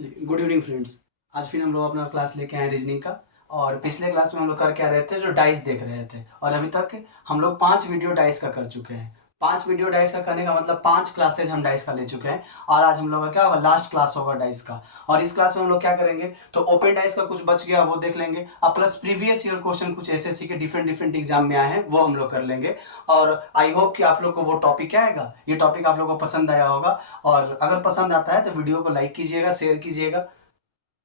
Good evening friends. आज फिर हम लोग अपना क्लास लेके आए रीजनिंग का। और पिछले क्लास में हम लोग कर क्या रहे थे, जो डाइस देख रहे थे। और अभी तक हम लोग 5 वीडियो डाइस का कर चुके हैं। 5 वीडियो डाइस का करने का मतलब 5 क्लासेज हम डाइस का ले चुके हैं। और आज हम लोग का क्या होगा, लास्ट क्लास होगा डाइस का। और इस क्लास में हम लोग क्या करेंगे, तो ओपन डाइस का कुछ बच गया वो देख लेंगे, और प्लस प्रीवियस ईयर क्वेश्चन कुछ एसएससी के डिफरेंट डिफरेंट एग्जाम में आए हैं वो हम लोग कर लेंगे। और आई होप कि आप लोग को वो टॉपिक क्या आएगा, ये टॉपिक आप लोग को पसंद आया होगा। और अगर पसंद आता है तो वीडियो को लाइक कीजिएगा, शेयर कीजिएगा।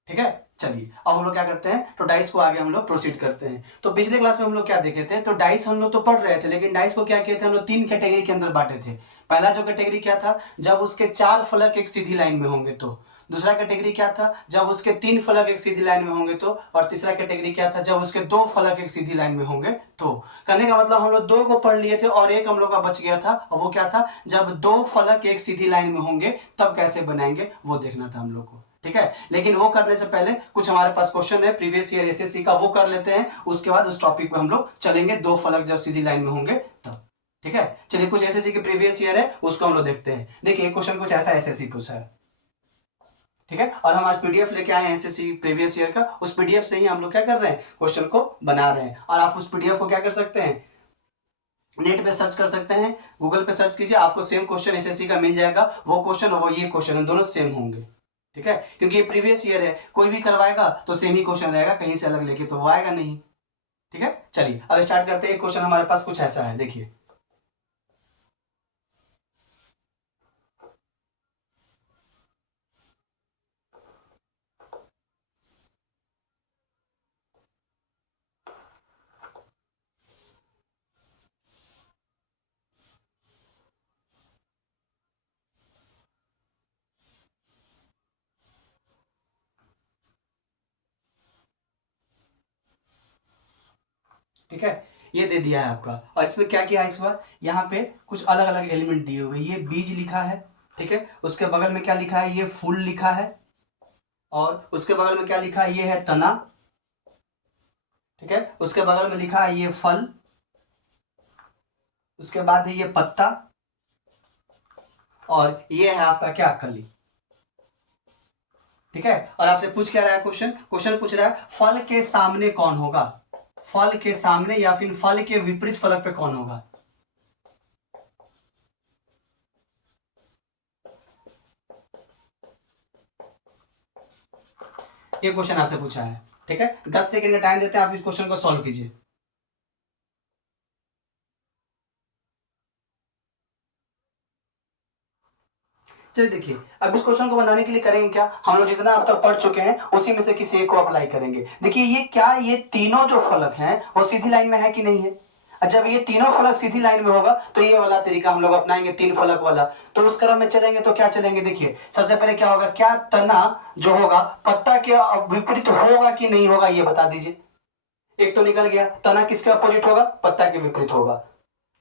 ठीक है, चलिए अब हम लोग क्या करते हैं, तो डाइस को आगे हम लोग प्रोसीड करते हैं। तो पिछले क्लास में हम लोग क्या देखे थे, तो डाइस हम लोग तो पढ़ रहे थे, लेकिन डाइस को क्या किए थे हम लोग, 3 कैटेगरी के अंदर बांटे थे। पहला जो कैटेगरी क्या था, जब उसके 4 फलक एक सीधी लाइन में होंगे तो। दूसरा कैटेगरी क्या था, जब उसके 3 फलक एक सीधी लाइन में होंगे तो। और तीसरा कैटेगरी क्या था, जब उसके 2 फलक एक सीधी लाइन में होंगे तो। कहने का मतलब हम लोग 2 को पढ़ लिए थे और एक हम लोग का बच गया था, और वो क्या था, जब 2 फलक एक सीधी लाइन में होंगे तब कैसे बनाएंगे वो देखना था हम लोग को। ठीक है, लेकिन वो करने से पहले कुछ हमारे पास क्वेश्चन है प्रीवियस ईयर एसएससी का, वो कर लेते हैं। उसके बाद उस टॉपिक पे हम लोग चलेंगे, 2 फलक जब सीधी लाइन में होंगे तब। ठीक है, चलिए कुछ एसएससी के प्रीवियस ईयर है उसको हम लोग देखते हैं। देखिए क्वेश्चन कुछ ऐसा एसएससी पूछा है। ठीक है, और हम आज पीडीएफ लेके आए हैं एसएससी प्रीवियस ईयर का। उस पीडीएफ से ही हम लोग क्या कर रहे हैं, क्वेश्चन को बना रहे हैं। और आप उस पीडीएफ को क्या कर सकते हैं, नेट पे सर्च कर सकते हैं, गूगल पे सर्च कीजिए, आपको सेम क्वेश्चन एसएससी का मिल जाएगा। वो क्वेश्चन और वो ये क्वेश्चन है, दोनों सेम होंगे। ठीक है, क्योंकि ये प्रीवियस ईयर है, कोई भी करवाएगा तो सेम ही क्वेश्चन रहेगा, कहीं से अलग लेके तो वो आएगा नहीं। ठीक है, चलिए अब स्टार्ट करते हैं। क्वेश्चन हमारे पास कुछ ऐसा है, देखिए। ठीक है, ये दे दिया है आपका। और इसमें क्या किया है इस बार, यहाँ पे कुछ अलग अलग एलिमेंट दिए हुए, ये बीज लिखा है। ठीक है, उसके बगल में क्या लिखा है, ये फूल लिखा है। और उसके बगल में क्या लिखा है, ये है तना। ठीक है, उसके बगल में लिखा है ये फल। उसके बाद है ये पत्ता। और ये है आपका क्या, कली। ठीक है, और आपसे पूछ क्या रहा है क्वेश्चन, क्वेश्चन पूछ रहा है फल के सामने कौन होगा। फल के सामने या फिर फल के विपरीत फलक पे कौन होगा। ये क्वेश्चन आपसे पूछा है। ठीक है, 10 सेकंड का टाइम देते हैं, आप इस क्वेश्चन को सॉल्व कीजिए। चलिए देखिए, अब इस क्वेश्चन को बनाने के लिए करेंगे क्या, हम लोग जितना अब तक पढ़ चुके हैं उसी में से किसी एक को अप्लाई करेंगे। देखिए ये क्या, ये तीनों जो फलक हैं वो सीधी लाइन में है कि नहीं है। और जब ये तीनों फलक सीधी लाइन में होगा तो ये वाला तरीका हम लोग अपनाएंगे, 3 फलक वाला। तो उस क्रम में चलेंगे तो क्या चलेंगे, देखिए सबसे पहले क्या होगा, क्या तना जो होगा पत्ता के विपरीत होगा कि नहीं होगा, ये बता दीजिए। एक तो निकल गया, तना किसके अपोजिट होगा, पत्ता के विपरीत होगा।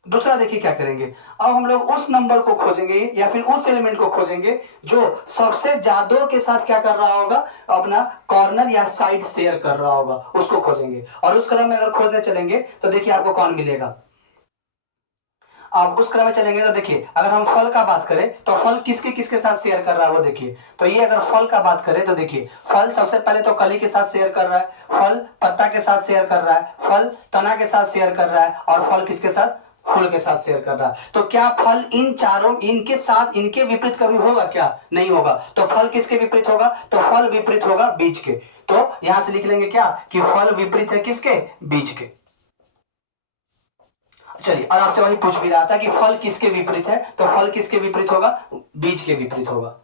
दूसरा देखिए क्या करेंगे, अब हम लोग उस नंबर को खोजेंगे या फिर उस एलिमेंट को खोजेंगे जो सबसे ज्यादा के साथ क्या कर रहा होगा, अपना कॉर्नर या साइड शेयर कर रहा होगा, उसको खोजेंगे। और उस क्रम में अगर खोजने चलेंगे तो देखिए आपको कौन मिलेगा। अब उस क्रम में चलेंगे तो देखिए, अगर हम फल का बात करें तो फल किसके किसके साथ शेयर कर रहा है वो देखिए। तो ये अगर फल का बात करें तो देखिए, फल सबसे पहले तो कली के साथ शेयर कर रहा है, फल पत्ता के साथ शेयर कर रहा है, फल तना के साथ शेयर कर रहा है, और फल किसके साथ, फूल के साथ शेयर कर रहा है। तो क्या फल इन चारों, इनके साथ इनके विपरीत कभी होगा क्या, नहीं होगा। तो फल किसके विपरीत होगा, तो फल विपरीत होगा बीज के। तो यहां से लिख लेंगे क्या, कि फल विपरीत है किसके, बीज के। चलिए, और आपसे वही पूछ भी रहा था कि फल किसके विपरीत है, तो फल किसके विपरीत होगा, बीज के विपरीत होगा।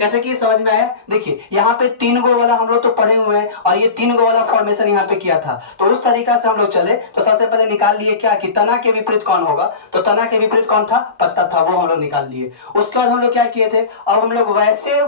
कैसे कि समझ में आया, देखिए यहाँ पे 3 गो वाला हम लोग तो पढ़े हुए हैं, और ये 3 गो वाला फॉर्मेशन यहाँ पे किया था। तो उस तरीका से हम लोग चले तो सबसे पहले निकाल लिए क्या, कि तना के विपरीत कौन होगा। तो तना के विपरीत कौन था, पत्ता था, वो हम लोग निकाल लिए। उसके बाद हम लोग क्या किए थे, अब हम लोग वैसे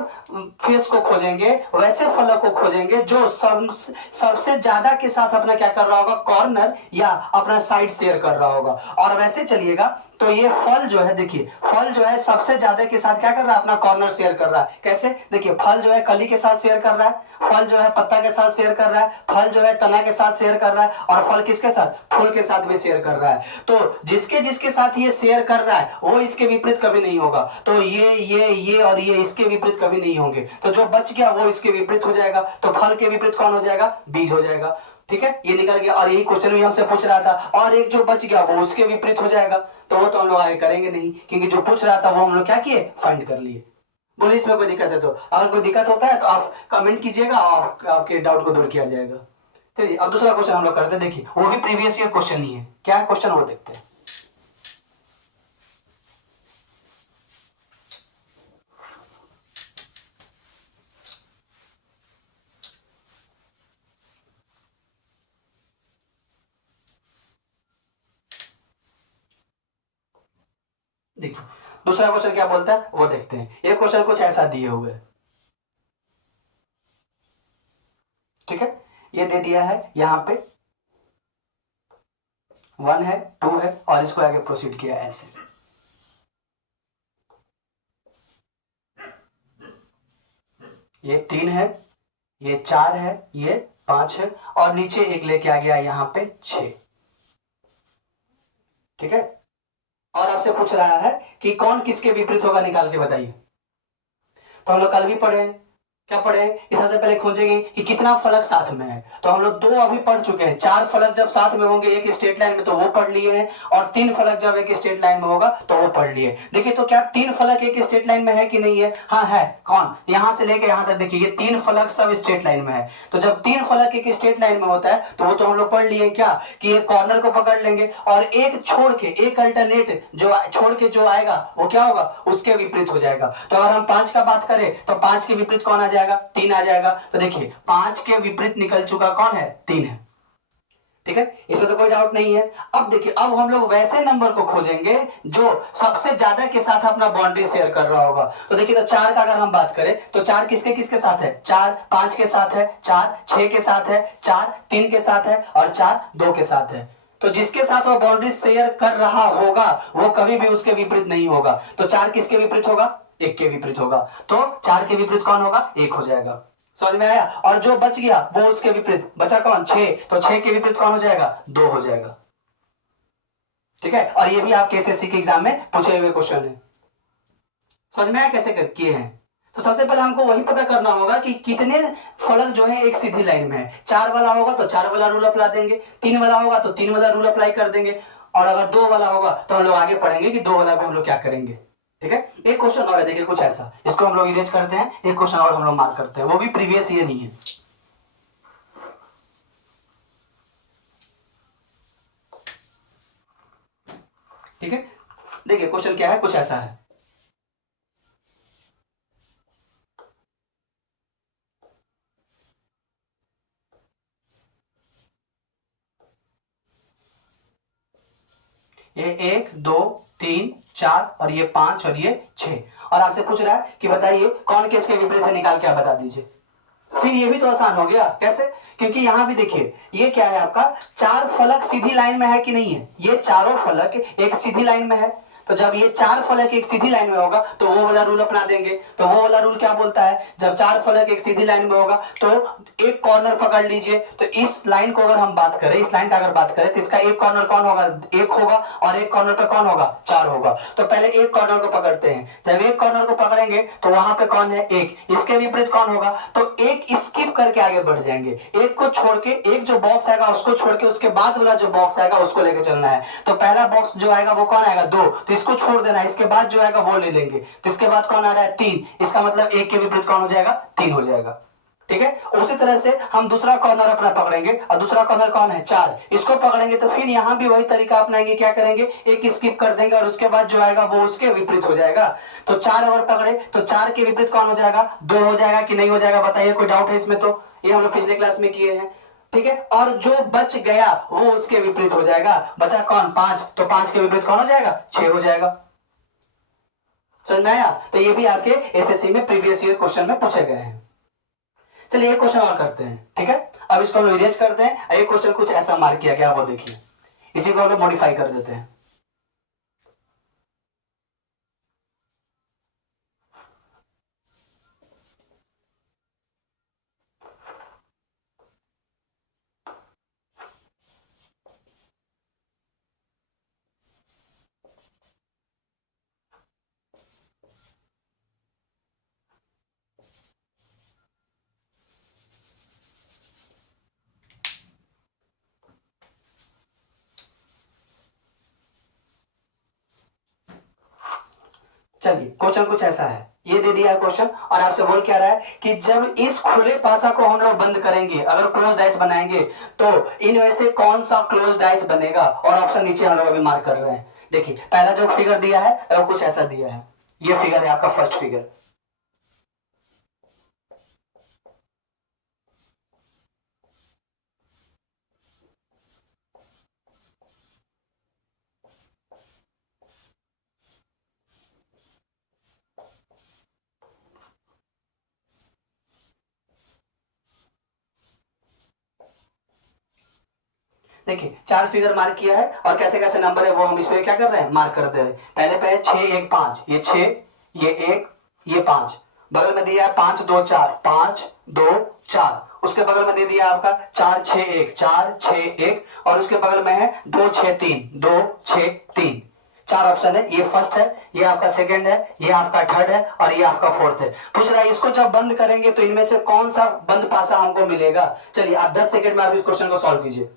फेस को खोजेंगे, वैसे फलक को खोजेंगे जो सबसे ज्यादा के साथ अपना क्या कर रहा होगा, कॉर्नर या अपना साइड शेयर कर रहा होगा। और वैसे चलिएगा तो ये फल जो है, देखिए फल जो है सबसे ज्यादा के साथ क्या कर रहा है, अपना कॉर्नर शेयर कर रहा है। कैसे? देखिए, फल जो है कली के साथ शेयर कर रहा है, फल जो है पत्ता के साथ शेयर कर रहा है, फल जो है तना के साथ शेयर कर रहा है, और फल किसके साथ? फूल के साथ भी शेयर कर रहा है। तो जिसके जिसके साथ ये शेयर कर रहा है वो इसके विपरीत कभी नहीं होगा। तो ये और ये इसके विपरीत कभी नहीं होंगे। तो जो बच गया वो इसके विपरीत हो जाएगा। तो फल के विपरीत कौन हो जाएगा? बीज हो जाएगा। ठीक है, ये निकल गया। और यही क्वेश्चन भी हमसे पूछ रहा था, और एक जो बच गया वो उसके विपरीत हो जाएगा। तो वो तो हम लोग आगे करेंगे नहीं, क्योंकि जो पूछ रहा था वो हम लोग क्या किए? फाइंड कर लिए। बोलिए इसमें कोई दिक्कत है तो? अगर कोई दिक्कत होता है तो आप कमेंट कीजिएगा, आपके डाउट को दूर किया जाएगा। चलिए अब दूसरा क्वेश्चन हम लोग करते हैं। देखिए, वो भी प्रीवियस ईयर क्वेश्चन ही है। क्या है क्वेश्चन वो देखते हैं। देखिए दूसरा क्वेश्चन क्या बोलता है वो देखते हैं। ये क्वेश्चन कुछ ऐसा दिए हुए है। ठीक है, ये दे दिया है यहां पे 1 है, 2 है, और इसको आगे प्रोसीड किया ऐसे। ये 3 है, ये 4 है, ये 5 है, और नीचे एक लेके आ गया यहां पे 6। ठीक है, और आपसे पूछ रहा है कि कौन किसके विपरीत होगा, निकाल के बताइए। तो हम लोग कल भी पढ़े हैं, क्या पढ़े हैं? इस सबसे पहले खोजेंगे कि कितना फलक साथ में है। तो हम लोग 2 अभी पढ़ चुके हैं। 4 फलक जब साथ में होंगे एक स्ट्रेट लाइन में तो वो पढ़ लिए हैं, और 3 फलक जब एक स्ट्रेट लाइन में होगा तो वो पढ़ लिए। देखिए, तो क्या 3 फलक एक स्ट्रेट लाइन में है कि नहीं है? हाँ है। कौन? यहां से लेके यहां तक देखिए, ये 3 फलक सब स्ट्रेट लाइन में है। तो जब 3 फलक एक स्ट्रेट लाइन में होता है तो वो तो हम लोग पढ़ लिए क्या, कि एक कॉर्नर को पकड़ लेंगे और एक छोड़ के, एक अल्टरनेट जो छोड़ के जो आएगा वो क्या होगा? उसके विपरीत हो जाएगा। तो अगर हम 5 का बात करें तो 5 के विपरीत कौन आ जाएगा? 3 आ जाएगा। तो देखिए 5 के विपरीत निकल चुका कौन है? 3 है। ठीक है, इसमें तो कोई डाउट नहीं है। अब देखिए, अब हम लोग वैसे नंबर को खोजेंगे जो सबसे ज्यादा के साथ अपना बाउंड्री शेयर कर रहा होगा। तो देखिए, तो 4 का अगर हम बात करें तो 4 किसके किसके साथ है? 4 5 के साथ है, 4 6 के साथ है, 4 3 के साथ है, और 4 2 के साथ है। तो जिसके साथ वो बाउंड्री शेयर कर रहा होगा वो कभी भी उसके विपरीत नहीं होगा। तो 4 किसके विपरीत होगा? 1 के विपरीत होगा। तो 4 के विपरीत कौन होगा? 1 हो जाएगा। समझ में आया? और जो बच गया वो उसके विपरीत बचा कौन? 6। तो 6 के विपरीत कौन हो जाएगा? 2 हो जाएगा। ठीक है, और ये भी आपके एसएससी के एग्जाम में पूछे हुए क्वेश्चन है। समझ में आया कैसे किए हैं? तो सबसे पहले हमको वही पता करना होगा कि कितने फलक जो है एक सीधी लाइन में है। 4 वाला होगा तो 4 वाला रूल अप्लाई देंगे, 3 वाला होगा तो 3 वाला रूल अप्लाई कर देंगे, और अगर 2 वाला होगा तो हम लोग आगे पढ़ेंगे कि 2 वाला पे हम लोग क्या करेंगे। ठीक है, एक क्वेश्चन और है, देखिए कुछ ऐसा, इसको हम लोग इरेज करते हैं। एक क्वेश्चन और हम लोग मार्क करते हैं, वो भी प्रीवियस ईयर नहीं है। ठीक है, देखिए क्वेश्चन क्या है, कुछ ऐसा है। ये 1 2 3 4 और ये 5 और ये 6, और आपसे पूछ रहा है कि बताइए कौन किसके विपरीत है, निकाल के आप बता दीजिए। फिर ये भी तो आसान हो गया। कैसे? क्योंकि यहां भी देखिए, ये क्या है आपका? 4 फलक सीधी लाइन में है कि नहीं है? ये चारों फलक एक सीधी लाइन में है। तो जब ये 4 फलक एक सीधी लाइन में होगा तो वो वाला रूल अपना देंगे। तो वो वाला रूल क्या बोलता है? जब 4 फलक एक सीधी लाइन में होगा तो एक कॉर्नर पकड़ लीजिए। तो इस लाइन को अगर हम बात करें, इस लाइन का अगर बात करें तो इसका एक कॉर्नर कौन होगा? 1 होगा, और एक कॉर्नर पे कौन होगा? 4 होगा। तो पहले एक कॉर्नर को पकड़ते हैं। जब एक कॉर्नर को पकड़ेंगे तो वहां पे कौन है? 1। इसके विपरीत कौन होगा? तो एक स्किप करके आगे बढ़ जाएंगे। एक को छोड़ के, एक जो बॉक्स आएगा उसको छोड़ के उसके बाद वाला जो बॉक्स आएगा उसको लेकर चलना है। तो पहला बॉक्स जो आएगा वो कौन आएगा? 2। तो इसको छोड़ देना है, इसके बाद जो आएगा वो ले लेंगे। तो इसके बाद कौन आ रहा है? 3। इसका मतलब 1 के विपरीत कौन हो जाएगा? 3 हो जाएगा। ठीक है, उसी तरह से हम दूसरा कॉर्नर अपना पकड़ेंगे, और दूसरा कॉर्नर कौन है? 4। इसको पकड़ेंगे तो फिर यहां भी वही तरीका अपनाएंगे। क्या करेंगे? एक स्किप कर देंगे और उसके बाद जो आएगा वो उसके विपरीत हो जाएगा। तो 4 अगर पकड़े तो 4 के विपरीत कौन हो जाएगा? 2 हो जाएगा कि नहीं हो जाएगा? बताइए, कोई डाउट है इसमें? तो ये हम लोग पिछले क्लास में किए हैं। ठीक है, और जो बच गया वो उसके विपरीत हो जाएगा। बचा कौन? 5। तो 5 के विपरीत कौन हो जाएगा? 6 हो जाएगा। समझ में आया? तो ये भी आपके एसएससी में प्रीवियस ईयर क्वेश्चन में पूछे गए हैं। चलिए एक क्वेश्चन और करते हैं। ठीक है, अब इसको हम इरेज करते हैं। एक क्वेश्चन कुछ ऐसा मार्क किया गया, वो देखिए, इसी को हम लोग मॉडिफाई कर देते हैं। चलिए क्वेश्चन कुछ ऐसा है, ये दे दिया है क्वेश्चन और आपसे बोल क्या रहा है कि जब इस खुले पासा को हम लोग बंद करेंगे, अगर क्लोज डाइस बनाएंगे तो इनमें से कौन सा क्लोज डाइस बनेगा, और ऑप्शन नीचे हम लोग अभी मार्क कर रहे हैं। देखिए पहला जो फिगर दिया है वो कुछ ऐसा दिया है, ये फिगर है आपका फर्स्ट फिगर। देखिए 4 फिगर मार्क किया है और कैसे कैसे नंबर है वो हम इसमें क्या कर रहे हैं, मार्क कर दे रहे हैं। पहले पे 6 1 5, ये 6, ये 1, ये 5, बगल में दिया है 5 2 4, 5 2 4, उसके बगल में दे दिया आपका 4 6 1, 4 6 1, और उसके बगल में है 2 6 3, 2 6 3। 4 ऑप्शन है, ये फर्स्ट है, ये आपका सेकंड है, ये आपका थर्ड है और ये आपका फोर्थ है। पूछ रहा है इसको जब बंद करेंगे तो इनमें से कौन सा बंद पासा हमको मिलेगा। चलिए आप 10 सेकंड में आप इस क्वेश्चन को सॉल्व कीजिए।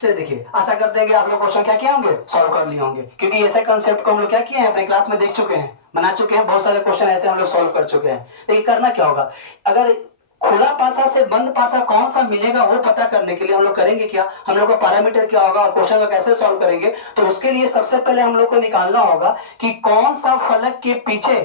चलिए देखिए, आशा करते हैं कि आप लोग क्वेश्चन क्या किए होंगे, सॉल्व कर लिए होंगे, क्योंकि ऐसे कंसेप्ट को हम लोग क्या किए हैं, अपने क्लास में देख चुके हैं, बना चुके हैं, बहुत सारे क्वेश्चन ऐसे हम लोग सॉल्व कर चुके हैं। देखिए करना क्या होगा, अगर खुला पासा से बंद पासा कौन सा मिलेगा वो पता करने के लिए हम लोग करेंगे क्या, हम लोग का पैरामीटर क्या होगा और क्वेश्चन को कैसे सॉल्व करेंगे। तो उसके लिए सबसे पहले हम लोग को निकालना होगा कि कौन सा फलक के पीछे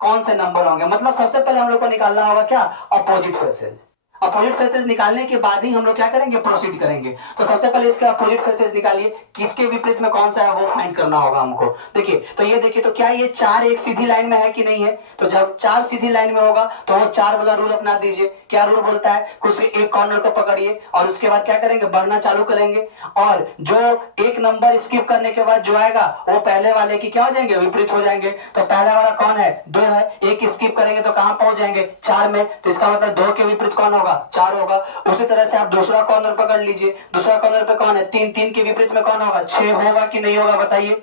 कौन से नंबर होंगे। मतलब सबसे पहले हम लोग को निकालना होगा क्या, अपोजिट फेसेज। अपोजिट फेसेस निकालने के बाद ही हम लोग क्या करेंगे, प्रोसीड करेंगे। तो सबसे पहले इसके अपोजिट फेसेस निकालिए, किसके विपरीत में कौन सा है वो फाइंड करना होगा हमको। देखिए तो ये देखिए, तो क्या ये 4 एक सीधी लाइन में है कि नहीं है, तो जब 4 सीधी लाइन में होगा तो वो 4 वाला रूल अपना दीजिए। क्या रूल बोलता है, कुछ एक कॉर्नर को पकड़िए और उसके बाद क्या करेंगे, बढ़ना चालू करेंगे, और जो एक नंबर स्किप करने के बाद जो आएगा वो पहले वाले की क्या हो जाएंगे, विपरीत हो जाएंगे। तो पहला वाला कौन है, 2 है, एक स्किप करेंगे तो कहां पहुंच जाएंगे, 4 में, तो इसका मतलब 2 के विपरीत कौन होगा, 4 होगा। उसी तरह से आप दूसरा कॉर्नर पकड़ लीजिए, दूसरा कॉर्नर पे कौन है, 3, 3 के विपरीत में कौन होगा, 6 होगा कि नहीं होगा बताइए।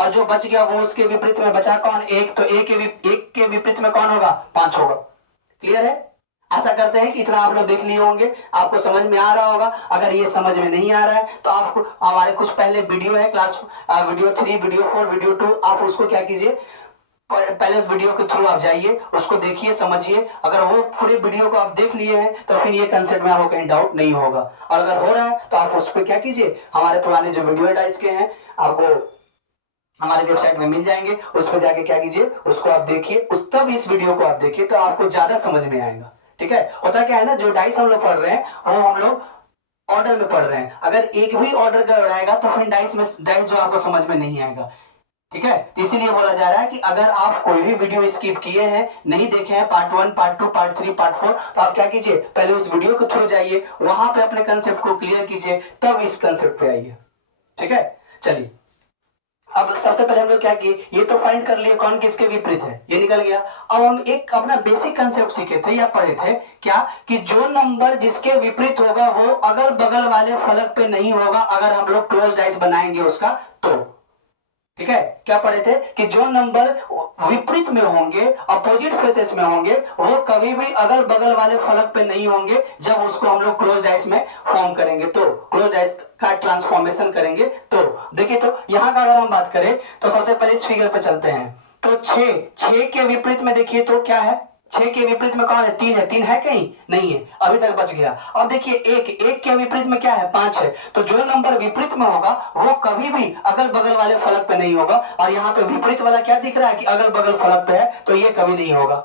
और जो बच गया वो उसके विपरीत में बचा कौन, 1, तो 1 के विपरीत में कौन होगा, 5 होगा। क्लियर है। आशा करते हैं कि इतना आप लोग देख लिए होंगे, आपको समझ में आ रहा होगा। अगर ये समझ में नहीं आ रहा है तो आपको हमारे कुछ पहले वीडियो है, क्लास वीडियो 3, वीडियो 4, वीडियो 2, आप उसको क्या कीजिए, पहले उस वीडियो के थ्रू आप जाइए, उसको देखिए, समझिए। अगर वो पूरे वीडियो को आप देख लिए हैं तो फिर ये कंसेप्ट में आपको कहीं डाउट नहीं होगा। और अगर हो रहा है तो आप उस पर क्या कीजिए, हमारे पुराने जो वीडियो डाइस के हैं आपको हमारे वेबसाइट में मिल जाएंगे, उस पर जाके क्या कीजिए, उसको आप देखिए, उस तब इस वीडियो को आप देखिए तो आपको ज्यादा समझ में आएगा। ठीक है। होता क्या है ना, जो डाइस हम लोग पढ़ रहे हैं वो हम लोग ऑर्डर में पढ़ रहे हैं, अगर एक भी ऑर्डर गड़बड़ाएगा तो फिर डाइस जो आपको समझ में नहीं आएगा। ठीक है। इसीलिए बोला जा रहा है कि अगर आप कोई भी वीडियो स्किप किए हैं, नहीं देखे हैं, पार्ट 1, पार्ट 2, पार्ट 3, पार्ट 4, तो आप क्या कीजिए, पहले उस वीडियो के थ्रू जाइए, वहां पे अपने कंसेप्ट को क्लियर कीजिए, तब इस कंसेप्ट पे आइए। ठीक है। चलिए अब सबसे पहले हम लोग क्या किए, ये तो फाइंड कर लिए कौन किसके विपरीत है, ये निकल गया। अब हम एक अपना बेसिक कंसेप्ट सीखे थे या पढ़े थे क्या, कि जो नंबर जिसके विपरीत होगा वो अगल बगल वाले फलक पे नहीं होगा, अगर हम लोग क्लोज डाइस बनाएंगे उसका तो। ठीक है। क्या पढ़े थे कि जो नंबर विपरीत में होंगे, अपोजिट फेसेस में होंगे, वो कभी भी अगल बगल वाले फलक पे नहीं होंगे जब उसको हम लोग क्लोज डाइस में फॉर्म करेंगे, तो क्लोज डाइस का ट्रांसफॉर्मेशन करेंगे। तो देखिए, तो यहां का अगर हम बात करें तो सबसे पहले इस फिगर पे चलते हैं। तो 6 के विपरीत में देखिए तो क्या है, 6 के विपरीत में कौन है, 3 है, 3 है कहीं नहीं है, अभी तक बच गया। अब देखिए 1 के विपरीत में क्या है, 5 है, तो जो नंबर विपरीत में होगा वो कभी भी अगल बगल वाले फलक पे नहीं होगा, और यहाँ पे विपरीत वाला क्या दिख रहा है कि अगल बगल फलक पे है, तो ये कभी नहीं होगा।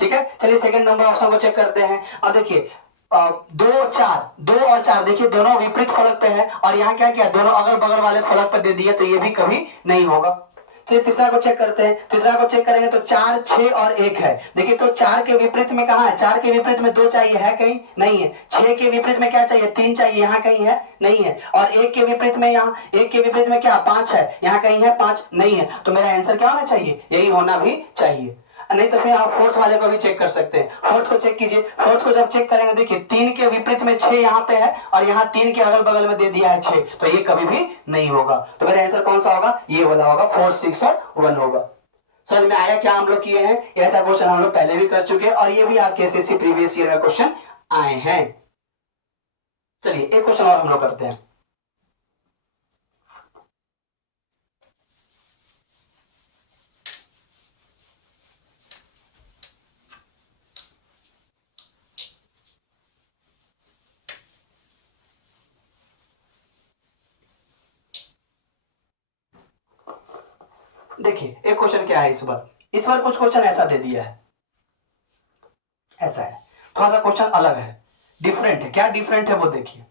ठीक है। चलिए सेकंड नंबर ऑप्शन को चेक करते हैं। अब देखिए 2 और 4 देखिए दोनों विपरीत फलक पे है, और यहाँ क्या किया, दोनों अगल बगल वाले फलक पे दे दिए, तो ये भी कभी नहीं होगा। तो तीसरा को चेक करते हैं, तीसरा को चेक करेंगे तो 4, 6 और 1 है। देखिए तो 4 के विपरीत में कहां है, 4 के विपरीत में 2 चाहिए, है कहीं नहीं है। 6 के विपरीत में क्या चाहिए, 3 चाहिए, यहाँ कहीं है नहीं है। और 1 के विपरीत में, यहाँ 1 के विपरीत में क्या, 5 है, यहाँ कहीं है, 5 नहीं है। तो मेरा आंसर क्या होना चाहिए, यही होना भी चाहिए। नहीं तो फिर आप फोर्थ वाले को भी चेक कर सकते हैं। फोर्थ को चेक कीजिए, फोर्थ को जब चेक करेंगे देखिए 3 के विपरीत में 6 यहाँ पे है, और यहाँ 3 के अगल बगल में दे दिया है 6, तो ये कभी भी नहीं होगा। तो मेरा आंसर कौन सा होगा, ये वाला होगा, 4, 6 और 1 होगा। समझ में आया क्या हम लोग किए हैं? ऐसा क्वेश्चन हम लोग पहले भी कर चुके हैं और ये भी आपके एसएससी प्रीवियस ईयर में क्वेश्चन आए हैं। चलिए एक क्वेश्चन और हम लोग करते हैं। देखिए एक क्वेश्चन क्या है इस बार कुछ क्वेश्चन ऐसा दे दिया है, ऐसा है, थोड़ा सा क्वेश्चन अलग है, डिफरेंट है। क्या डिफरेंट है वो देखिए।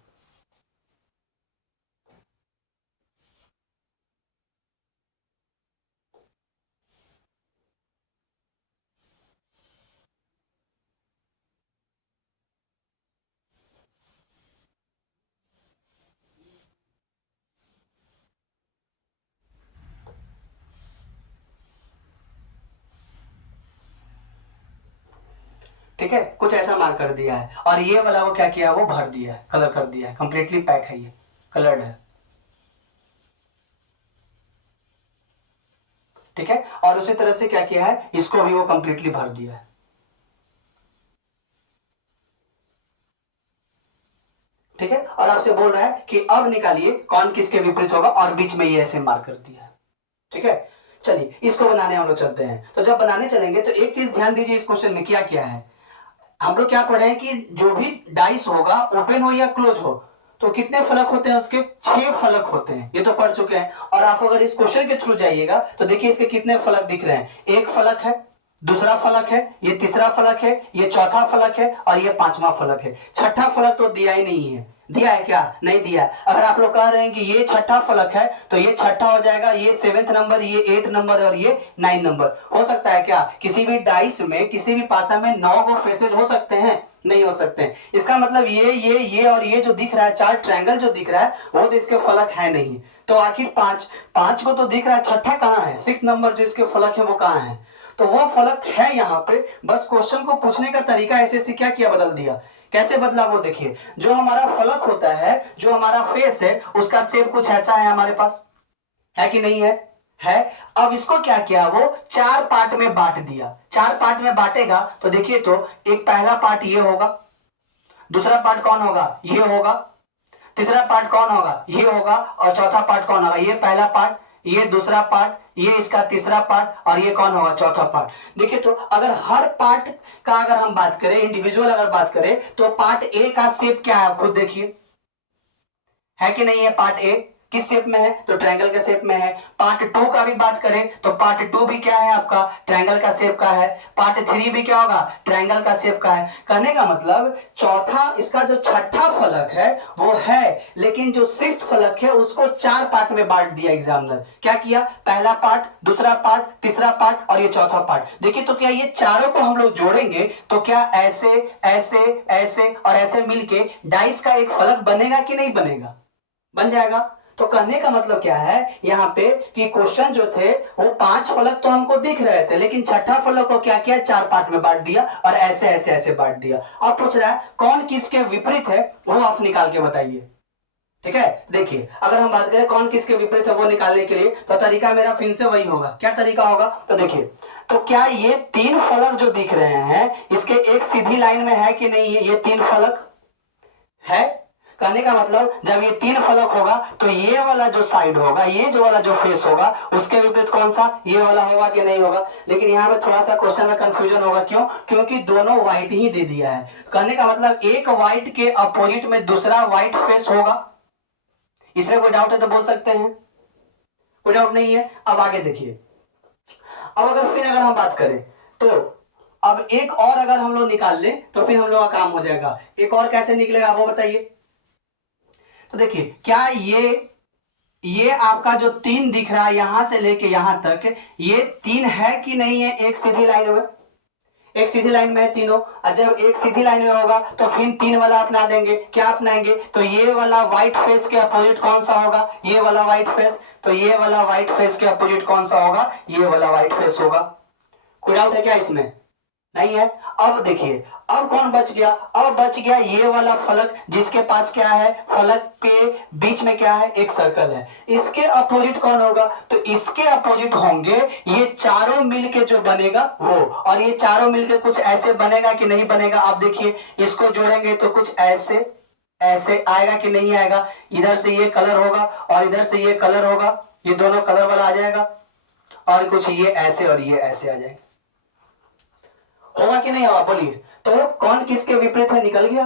ठीक है, कुछ ऐसा मार्क कर दिया है और ये वाला वो क्या किया, वो भर दिया है, कलर कर दिया है, कंप्लीटली पैक है, ये कलर्ड है। ठीक है, और उसी तरह से क्या किया है, इसको भी वो कंप्लीटली भर दिया है। ठीक है, और आपसे बोल रहा है कि अब निकालिए कौन किसके विपरीत होगा और बीच में ये ऐसे मार्क कर दिया है। ठीक है, चलिए इसको बनाने हम लोग चलते हैं। तो जब बनाने चलेंगे तो एक चीज ध्यान दीजिए, इस क्वेश्चन में क्या क्या है। हम लोग क्या पढ़े हैं कि जो भी डाइस होगा, ओपन हो या क्लोज हो, तो कितने फलक होते हैं उसके, 6 फलक होते हैं, ये तो पढ़ चुके हैं। और आप अगर इस क्वेश्चन के थ्रू जाइएगा तो देखिए इसके कितने फलक दिख रहे हैं, एक फलक है, दूसरा फलक है, ये तीसरा फलक है, ये चौथा फलक है और ये पांचवा फलक है। छठा फलक तो दिया ही नहीं है। दिया है क्या, नहीं दिया। अगर आप लोग कह रहे हैं कि ये छठा फलक है तो ये छठा हो जाएगा, ये 7th नंबर, ये 8 नंबर और ये 9 नंबर। हो सकता है क्या किसी भी डाइस में, किसी भी पासा में 9 गो फेसेज हो सकते हैं? नहीं हो सकते हैं। इसका मतलब ये और ये जो दिख रहा है, 4 ट्रायंगल जो दिख रहा है, वो तो इसके फलक है नहीं। तो आखिर पांच पांच को तो दिख रहा है, छठा कहां है, 6 नंबर जो इसके फलक है वो कहां है? तो वो फलक है यहाँ पे। बस क्वेश्चन को पूछने का तरीका ऐसे क्या किया, बदल दिया। कैसे बदला वो देखिए। जो हमारा फलक होता है, जो हमारा फेस है, उसका शेप कुछ ऐसा है हमारे पास, है कि नहीं है? है। अब इसको क्या किया, वो 4 पार्ट में बांट दिया। 4 पार्ट में बांटेगा तो देखिए, तो एक पहला पार्ट ये होगा, दूसरा पार्ट कौन होगा, ये होगा, तीसरा पार्ट कौन होगा, ये होगा, और चौथा पार्ट कौन होगा, ये पहला पार्ट, ये दूसरा पार्ट, ये इसका तीसरा पार्ट और ये कौन होगा, चौथा पार्ट। देखिए तो अगर हर पार्ट का अगर हम बात करें, इंडिविजुअल अगर बात करें, तो पार्ट ए का शेप क्या है, खुद देखिए, है कि नहीं है? पार्ट ए किस शेप में है, तो ट्रायंगल के शेप में है। पार्ट 2 का भी बात करें तो पार्ट 2 भी क्या है आपका, ट्रायंगल का शेप का है। पार्ट 3 भी क्या होगा, ट्रायंगल का शेप का है। कहने का मतलब चौथा, इसका जो छठा फलक है वो है, लेकिन जो 6th फलक है उसको 4 पार्ट में बांट दिया एग्जामिनर। क्या किया, पहला पार्ट, दूसरा पार्ट, तीसरा पार्ट और ये चौथा पार्ट। देखिए तो क्या ये चारों को हम लोग जोड़ेंगे तो क्या ऐसे ऐसे ऐसे और ऐसे मिलके डाइस का एक फलक बनेगा कि नहीं बनेगा? बन जाएगा। तो कहने का मतलब क्या है यहाँ पे कि क्वेश्चन जो थे वो 5 फलक तो हमको दिख रहे थे, लेकिन छठा फलक को क्या किया, 4 पार्ट में बांट दिया और ऐसे ऐसे ऐसे बांट दिया। अब पूछ रहा है कौन किसके विपरीत है, वो आप निकाल के बताइए। ठीक है, देखिए अगर हम बात करें कौन किसके विपरीत है वो निकालने के लिए, तो तरीका मेरा फिर से वही होगा। क्या तरीका होगा, तो देखिए, तो क्या ये 3 फलक जो दिख रहे हैं, इसके एक सीधी लाइन में है कि नहीं है? ये 3 फलक है। कहने का मतलब जब ये 3 फलक होगा तो ये वाला जो साइड होगा, ये जो वाला जो फेस होगा, उसके विपरीत कौन सा, ये वाला होगा कि नहीं होगा? लेकिन यहाँ पे थोड़ा सा क्वेश्चन में कंफ्यूजन होगा, क्यों? क्योंकि दोनों व्हाइट ही दे दिया है। कहने का मतलब एक व्हाइट के अपोजिट में दूसरा व्हाइट फेस होगा। इसमें कोई डाउट है तो बोल सकते हैं, कोई डाउट नहीं है। अब आगे देखिए, अब अगर हम बात करें तो अब एक और अगर हम लोग निकाल ले तो फिर हम लोग का काम हो जाएगा। एक और कैसे निकलेगा वो बताइए। तो देखिए, क्या ये आपका जो 3 दिख रहा है यहां से लेके यहां तक, ये 3 है कि नहीं है एक सीधी लाइन में? एक सीधी लाइन में है तीनों। और जब एक सीधी लाइन में होगा तो फिर 3 वाला अपना देंगे। क्या अपनाएंगे, तो ये वाला व्हाइट फेस के अपोजिट कौन सा होगा, ये वाला व्हाइट फेस। तो ये वाला व्हाइट फेस के अपोजिट कौन सा होगा, ये वाला व्हाइट फेस होगा। कोई डाउट है क्या इसमें? नहीं है। अब देखिए, अब कौन बच गया? अब बच गया ये वाला फलक, जिसके पास क्या है, फलक के बीच में क्या है, एक सर्कल है। इसके अपोजिट कौन होगा? तो इसके अपोजिट होंगे ये चारों मिलके जो बनेगा वो, और ये चारों मिलके कुछ ऐसे बनेगा कि नहीं बनेगा? आप देखिए, इसको जोड़ेंगे तो कुछ ऐसे ऐसे आएगा कि नहीं आएगा? इधर से ये कलर होगा और इधर से ये कलर होगा, ये दोनों कलर वाला आ जाएगा, और कुछ ये ऐसे और ये ऐसे आ जाएगा। होगा कि नहीं होगा? बोलिए। तो कौन किसके विपरीत है, निकल गया।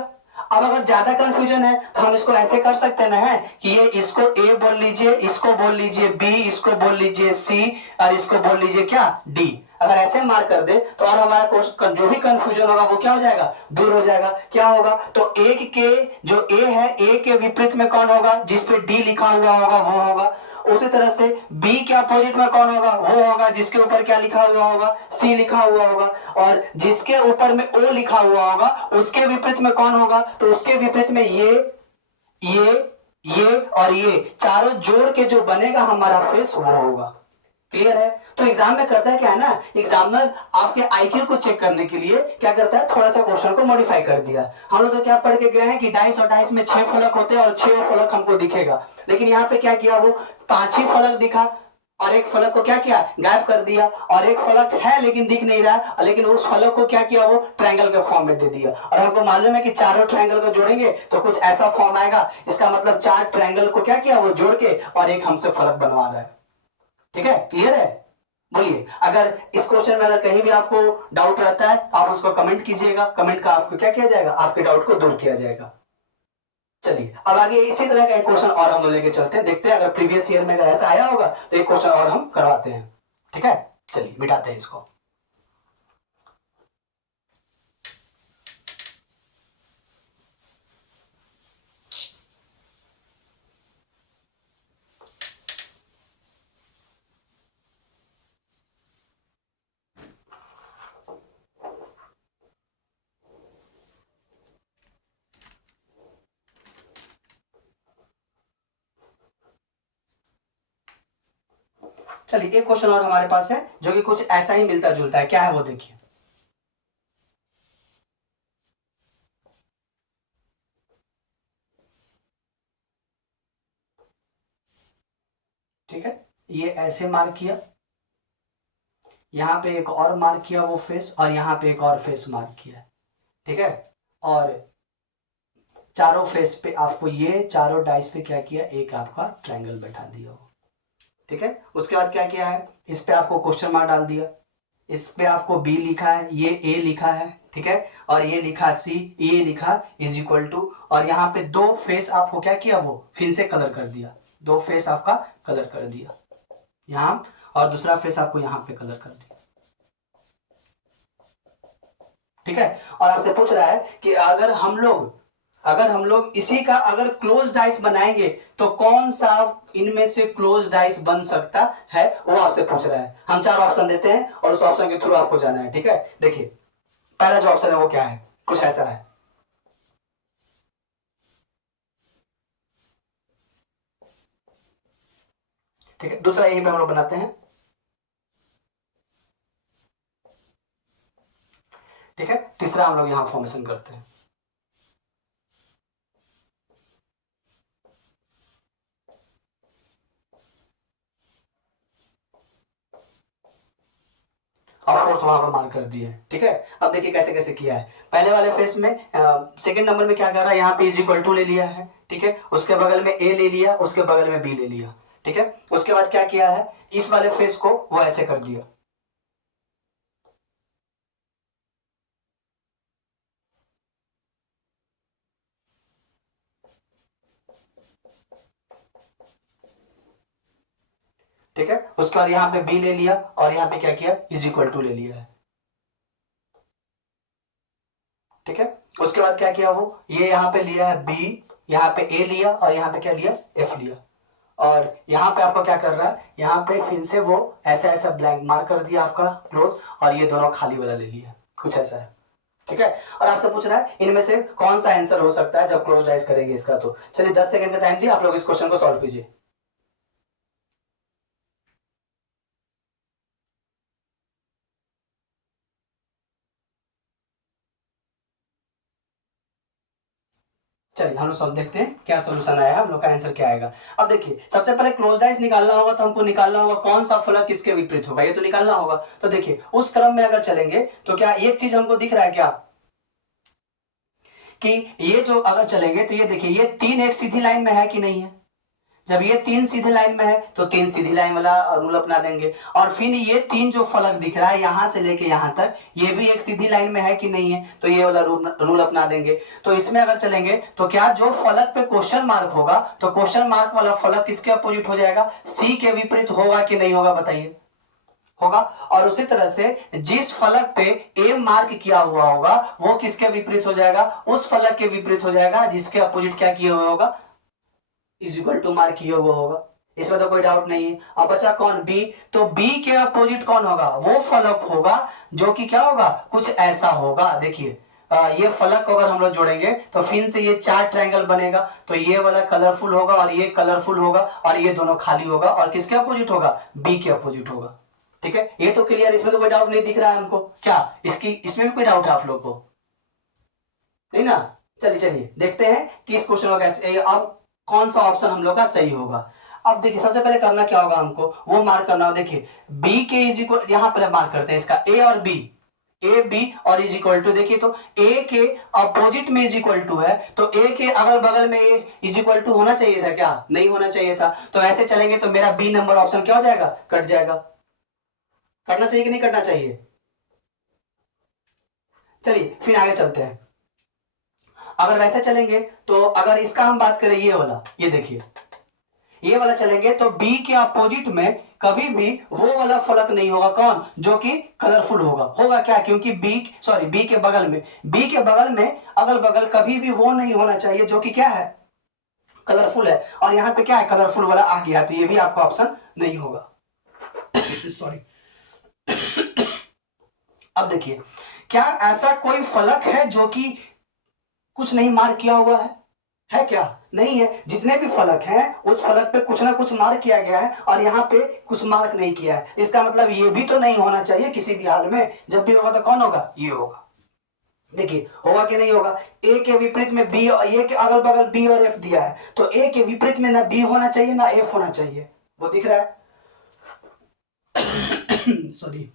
अब अगर ज्यादा कंफ्यूजन है तो हम इसको ऐसे कर सकते हैं ना, है कि ये इसको ए बोल लीजिए, इसको बोल लीजिए बी, इसको बोल लीजिए सी, और इसको बोल लीजिए क्या, डी। अगर ऐसे मार्क कर दे तो और हमारा क्वेश्चन जो भी कंफ्यूजन होगा वो क्या हो जाएगा, दूर हो जाएगा। क्या होगा? तो एक के जो ए है, ए के विपरीत में कौन होगा, जिसपे डी लिखा हुआ होगा वो होगा। उसी तरह से बी के अपोजिट में कौन होगा, वो होगा जिसके ऊपर क्या लिखा हुआ होगा, सी लिखा हुआ होगा। और जिसके ऊपर में ओ लिखा हुआ होगा उसके विपरीत में कौन होगा, तो उसके विपरीत में ये और ये चारों जोड़ के जो बनेगा हमारा फेस वो होगा। क्लियर है? तो एग्जाम में करता है क्या है ना, एग्जामिनर आपके आईक्यू को चेक करने के लिए क्या करता है, थोड़ा सा क्वेश्चन को मॉडिफाई कर दिया। हम लोग तो क्या पढ़ के गए हैं कि डाइस और डाइस में 6 फलक होते हैं और 6 फलक हमको दिखेगा, लेकिन यहाँ पे क्या किया, वो 5 ही फलक दिखा और एक फलक को क्या किया, गायब कर दिया। और एक फलक है लेकिन दिख नहीं रहा, लेकिन उस फलक को क्या किया, वो ट्रायंगल के फॉर्म में दे दिया। और हमको मालूम है कि चारों ट्रायंगल को जोड़ेंगे तो कुछ ऐसा फॉर्म आएगा, इसका मतलब 4 ट्रायंगल को क्या किया, वो जोड़ के और एक हमसे फलक बनवा रहा है। ठीक है? क्लियर है? बोलिए। अगर इस क्वेश्चन में अगर कहीं भी आपको डाउट रहता है आप उसको कमेंट कीजिएगा, कमेंट का आपको क्या किया जाएगा, आपके डाउट को दूर किया जाएगा। चलिए अब आगे इसी तरह का एक क्वेश्चन और हम लोग लेके चलते हैं, देखते हैं अगर प्रीवियस ईयर में अगर ऐसा आया होगा तो एक क्वेश्चन और हम करवाते हैं। ठीक है, चलिए मिटाते हैं इसको। चलिए एक क्वेश्चन और हमारे पास है जो कि कुछ ऐसा ही मिलता जुलता है, क्या है वो देखिए। ठीक है, ये ऐसे मार्क किया, यहां पे एक और मार्क किया वो फेस, और यहां पे एक और फेस मार्क किया। ठीक है, और चारों फेस पे आपको ये चारों डाइस पे क्या किया, एक आपका ट्रायंगल बैठा दिया हो। ठीक है, उसके बाद क्या किया है, इस पे आपको क्वेश्चन मार्क डाल दिया, इस पे आपको बी लिखा है, ये ए लिखा है। ठीक है, और ये लिखा सी, ये लिखा इज इक्वल टू, और यहाँ पे 2 फेस आपको क्या किया, वो फिर से कलर कर दिया, 2 फेस आपका कलर कर दिया यहाँ, और दूसरा फेस आपको यहाँ पे कलर कर दिया। ठीक है, और आपसे पूछ रहा है कि अगर हम लोग इसी का अगर क्लोज डाइस बनाएंगे तो कौन सा इनमें से क्लोज डाइस बन सकता है, वो आपसे पूछ रहा है। हम 4 ऑप्शन देते हैं और उस ऑप्शन के थ्रू आपको जाना है। ठीक है, देखिए पहला जो ऑप्शन है वो क्या है, कुछ ऐसा है। ठीक है, दूसरा यहीं पे हम लोग बनाते हैं। ठीक है, तीसरा हम लोग यहां फॉर्मेशन करते हैं। और फोर्थ वहां पर मार्क कर दिए। ठीक है, अब देखिए कैसे कैसे किया है। पहले वाले फेस में सेकंड नंबर में क्या कर रहा है, यहाँ पे इज इक्वल टू ले लिया है। ठीक है, उसके बगल में ए ले लिया, उसके बगल में बी ले लिया। ठीक है, उसके बाद क्या किया है, इस वाले फेस को वो ऐसे कर दिया। ठीक है, उसके बाद यहाँ पे बी ले लिया और यहाँ पे क्या किया, इज इक्वल टू ले लिया है। ठीक है, उसके बाद क्या किया, वो ये यहाँ पे लिया है बी, यहाँ पे ए लिया और यहाँ पे क्या लिया, एफ लिया। और यहाँ पे आपको क्या कर रहा है, यहाँ पे फिर से वो ऐसा ऐसा ब्लैंक मार्क कर दिया आपका क्लोज, और ये दोनों खाली वाला ले लिया, कुछ ऐसा है। ठीक है, और आपसे पूछ रहा है इनमें से कौन सा आंसर हो सकता है जब क्लोज डाइस करेंगे इसका। तो चलिए 10 सेकंड का टाइम दिया, आप लोग इस क्वेश्चन को सॉल्व कीजिए। चलिए हम लोग सब देखते हैं क्या सोल्यूशन आया है, हम लोग का आंसर क्या आएगा। अब देखिए सबसे पहले क्लोज डाइस निकालना होगा, तो हमको निकालना होगा कौन सा फलक किसके विपरीत होगा, ये तो निकालना होगा। तो देखिए उस क्रम में अगर चलेंगे तो क्या एक चीज हमको दिख रहा है क्या, कि ये जो अगर चलेंगे तो ये देखिए ये तीन एक सीधी लाइन में है कि नहीं है। जब ये तीन सीधी लाइन में है तो तीन सीधी लाइन वाला रूल अपना देंगे। और फिर ये तीन जो फलक दिख रहा है यहां से लेके यहां तक, ये भी एक सीधी लाइन में है कि नहीं है, तो ये वाला रूल अपना देंगे। तो इसमें अगर चलेंगे तो क्या जो फलक पे क्वेश्चन मार्क होगा, तो क्वेश्चन मार्क वाला फलक किसके अपोजिट हो जाएगा, सी के विपरीत होगा कि नहीं होगा, बताइए होगा। और उसी तरह से जिस फलक पे ए मार्क किया हुआ होगा वो किसके विपरीत हो जाएगा, उस फलक के विपरीत हो जाएगा जिसके अपोजिट क्या किया हुआ होगा, इज इक्वल टू मार्क किया हुआ होगा। इसमें तो कोई डाउट नहीं है। अब बचा कौन, बी। तो बी के अपोजिट कौन होगा, वो फलक होगा जो कि क्या होगा, कुछ ऐसा होगा। देखिए ये फलक अगर हम लोग जोड़ेंगे तो फिर से ये चार ट्रायंगल बनेगा, तो ये वाला कलरफुल होगा और ये कलरफुल होगा और ये दोनों खाली होगा, और किसके अपोजिट होगा, बी के अपोजिट होगा। ठीक है, ये तो क्लियर, इसमें तो कोई डाउट नहीं दिख रहा है हमको क्या, इसकी इसमें भी कोई डाउट है आप लोग को, नहीं ना। चलिए चलिए देखते हैं कि इस क्वेश्चन को कैसे, अब कौन सा ऑप्शन हम लोग का सही होगा। अब देखिए सबसे पहले करना क्या होगा, हमको वो मार्क करना होगा। देखिए बी के इज इक्वल, यहां पहले मार्क करते हैं इसका ए और बी, ए बी और इज इक्वल टू, देखिए तो ए के अपोजिट में इज इक्वल टू है, तो ए के अगल बगल में ए इज इक्वल टू होना चाहिए था क्या, नहीं होना चाहिए था। तो ऐसे चलेंगे तो मेरा बी नंबर ऑप्शन क्या हो जाएगा, कट जाएगा। कटना चाहिए कि नहीं कटना चाहिए। चलिए फिर आगे चलते हैं। अगर वैसे चलेंगे तो अगर इसका हम बात करें, ये वाला, ये देखिए ये वाला चलेंगे तो बी के अपोजिट में कभी भी वो वाला फलक नहीं होगा, कौन, जो कि कलरफुल होगा। होगा क्या, क्योंकि बी के बगल में, बी के बगल में अगल बगल कभी भी वो नहीं होना चाहिए जो कि क्या है, कलरफुल है। और यहां पे क्या है, कलरफुल वाला आ गया, तो ये भी आपका ऑप्शन नहीं होगा। सॉरी। अब देखिए क्या ऐसा कोई फलक है जो कि कुछ नहीं मार्क किया हुआ है क्या, नहीं है। जितने भी फलक हैं उस फलक पे कुछ ना कुछ मार्क किया गया है और यहाँ पे कुछ मार्क नहीं किया है। इसका मतलब ये भी तो नहीं होना चाहिए किसी भी हाल में, जब भी होगा तो कौन होगा, ये होगा। देखिए होगा कि नहीं होगा, ए के विपरीत में बी, ए के अगल बगल बी और एफ दिया है, तो ए के विपरीत में ना बी होना चाहिए ना एफ होना चाहिए, वो दिख रहा है। सॉरी।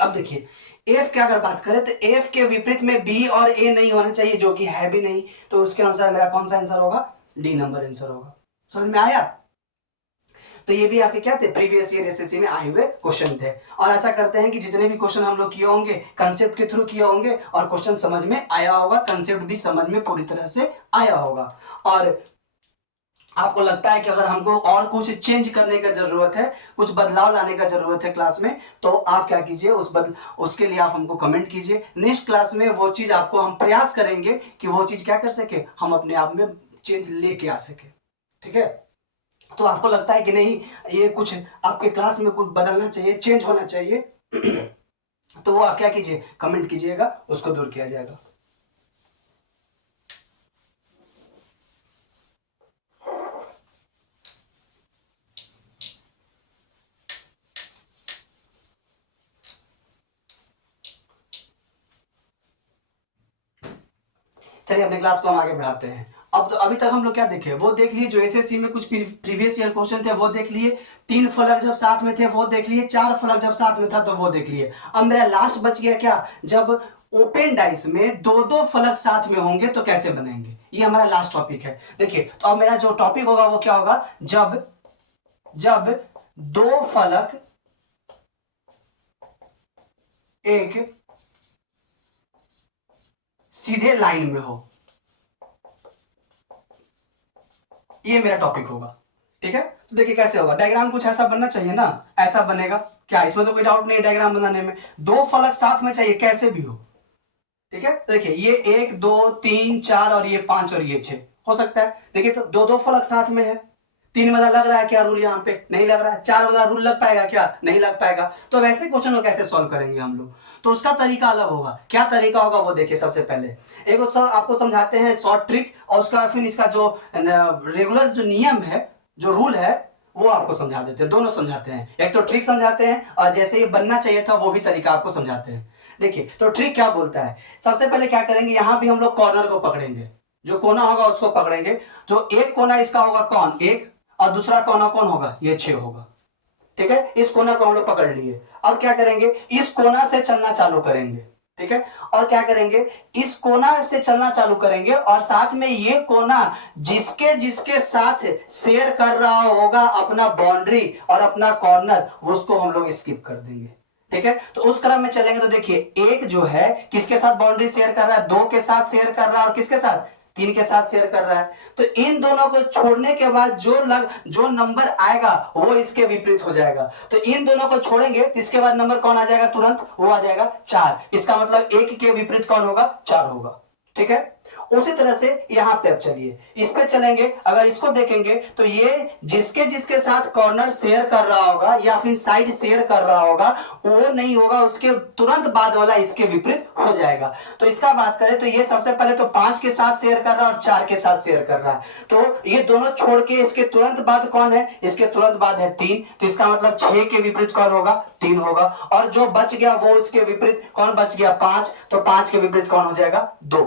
अब देखिए एफ की अगर बात करें तो एफ के विपरीत में बी और ए नहीं होना चाहिए, जो कि है भी नहीं, तो उसके अनुसार मेरा कौन सा आंसर होगा, डी नंबर आंसर होगा। समझ में आया। तो ये भी आपके क्या थे, प्रीवियस ईयर एसएससी में आए हुए क्वेश्चन थे। और ऐसा करते हैं कि जितने भी क्वेश्चन हम लोग किए होंगे कंसेप्ट के थ्रू किए होंगे और क्वेश्चन समझ में आया होगा, कंसेप्ट भी समझ में पूरी तरह से आया होगा। और आपको लगता है कि अगर हमको और कुछ चेंज करने का जरूरत है, कुछ बदलाव लाने का जरूरत है क्लास में, तो आप क्या कीजिए, उसके लिए आप हमको कमेंट कीजिए। नेक्स्ट क्लास में वो चीज आपको हम प्रयास करेंगे कि वो चीज क्या कर सके, हम अपने आप में चेंज लेके आ सके। ठीक है, तो आपको लगता है कि नहीं ये कुछ आपके क्लास में कुछ बदलना चाहिए, चेंज होना चाहिए, तो वो आप क्या कीजिए, कमेंट कीजिएगा, उसको दूर किया जाएगा। चलिए अपने क्लास को हम आगे बढ़ाते हैं। अब तो अभी तक हम लोग क्या देखे, वो देख लिए जो एसएससी में कुछ प्रीवियस ईयर क्वेश्चन थे वो देख लिए, तीन फलक जब साथ में थे वो देख लिए, चार फलक जब साथ में था तो वो देख लिए। अब मेरा लास्ट बच गया क्या, जब ओपन डाइस में दो दो फलक साथ में होंगे तो कैसे बनेंगे, ये हमारा लास्ट टॉपिक है। देखिए तो अब मेरा जो टॉपिक होगा वो क्या होगा, जब दो फलक एक सीधे लाइन में हो, ये मेरा टॉपिक होगा। ठीक है, तो देखिए कैसे होगा, डायग्राम कुछ ऐसा बनना चाहिए ना, ऐसा बनेगा क्या, इसमें तो कोई डाउट नहीं है डायग्राम बनाने में। दो फलक साथ में चाहिए कैसे भी हो। ठीक है, देखिए ये 1 2 3 4 और ये 5 और ये 6 हो सकता है। देखिए तो दो दो फलक साथ में है, 3 वाला लग रहा है क्या रूल, यहाँ पे नहीं लग रहा है, 4 वाला रूल लग पाएगा क्या, नहीं लग पाएगा। तो वैसे क्वेश्चन को कैसे सॉल्व करेंगे हम लोग, तो उसका तरीका अलग होगा। क्या तरीका होगा वो देखिए, सबसे पहले एक आपको समझाते हैं शॉर्ट ट्रिक, और उसका फिर इसका जो रेगुलर जो नियम है, जो रूल है, वो आपको समझा देते हैं। दोनों समझाते हैं, एक तो ट्रिक समझाते हैं और जैसे ये बनना चाहिए था वो भी तरीका आपको समझाते हैं। देखिए तो ट्रिक क्या बोलता है, सबसे पहले क्या करेंगे, यहां भी हम लोग कॉर्नर को पकड़ेंगे। जो कोना होगा उसको पकड़ेंगे। जो एक कोना इसका होगा कौन, एक, और दूसरा कोना कौन होगा, ये 6 होगा। ठीक है, इस कोना को हम लोग पकड़ लिए। अब क्या करेंगे, इस कोना से चलना चालू करेंगे। ठीक है, और क्या करेंगे, इस कोना से चलना चालू करेंगे और साथ में ये कोना जिसके जिसके साथ शेयर कर रहा होगा अपना बाउंड्री और अपना कॉर्नर, उसको हम लोग स्किप कर देंगे। ठीक है, तो उस क्रम में चलेंगे तो देखिए, एक जो है किसके साथ बाउंड्री शेयर कर रहा है, 2 के साथ शेयर कर रहा है, और किसके साथ, 3 के साथ शेयर कर रहा है। तो इन दोनों को छोड़ने के बाद जो नंबर आएगा वो इसके विपरीत हो जाएगा। तो इन दोनों को छोड़ेंगे तो इसके बाद नंबर कौन आ जाएगा, तुरंत वो आ जाएगा 4। इसका मतलब 1 के विपरीत कौन होगा, 4 होगा। ठीक है, उसी तरह से यहां पे अब चलिए इस पे चलेंगे। अगर इसको देखेंगे तो ये जिसके जिसके साथ कॉर्नर शेयर कर रहा होगा या फिर साइड शेयर कर रहा होगा वो नहीं होगा, उसके तुरंत बाद वाला इसके विपरीत हो जाएगा। तो इसका बात करें तो ये सबसे पहले तो 5 के साथ शेयर कर रहा है और 4 के साथ शेयर कर रहा है। तो ये दोनों छोड़ के इसके तुरंत बाद कौन है, इसके तुरंत बाद है 3। तो इसका मतलब 6 के विपरीत कौन होगा, 3 होगा। और जो बच गया वो इसके विपरीत कौन बच गया, 5। तो 5 के विपरीत कौन हो जाएगा, 2।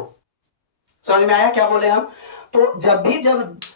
समझ में आया क्या बोले हम। तो जब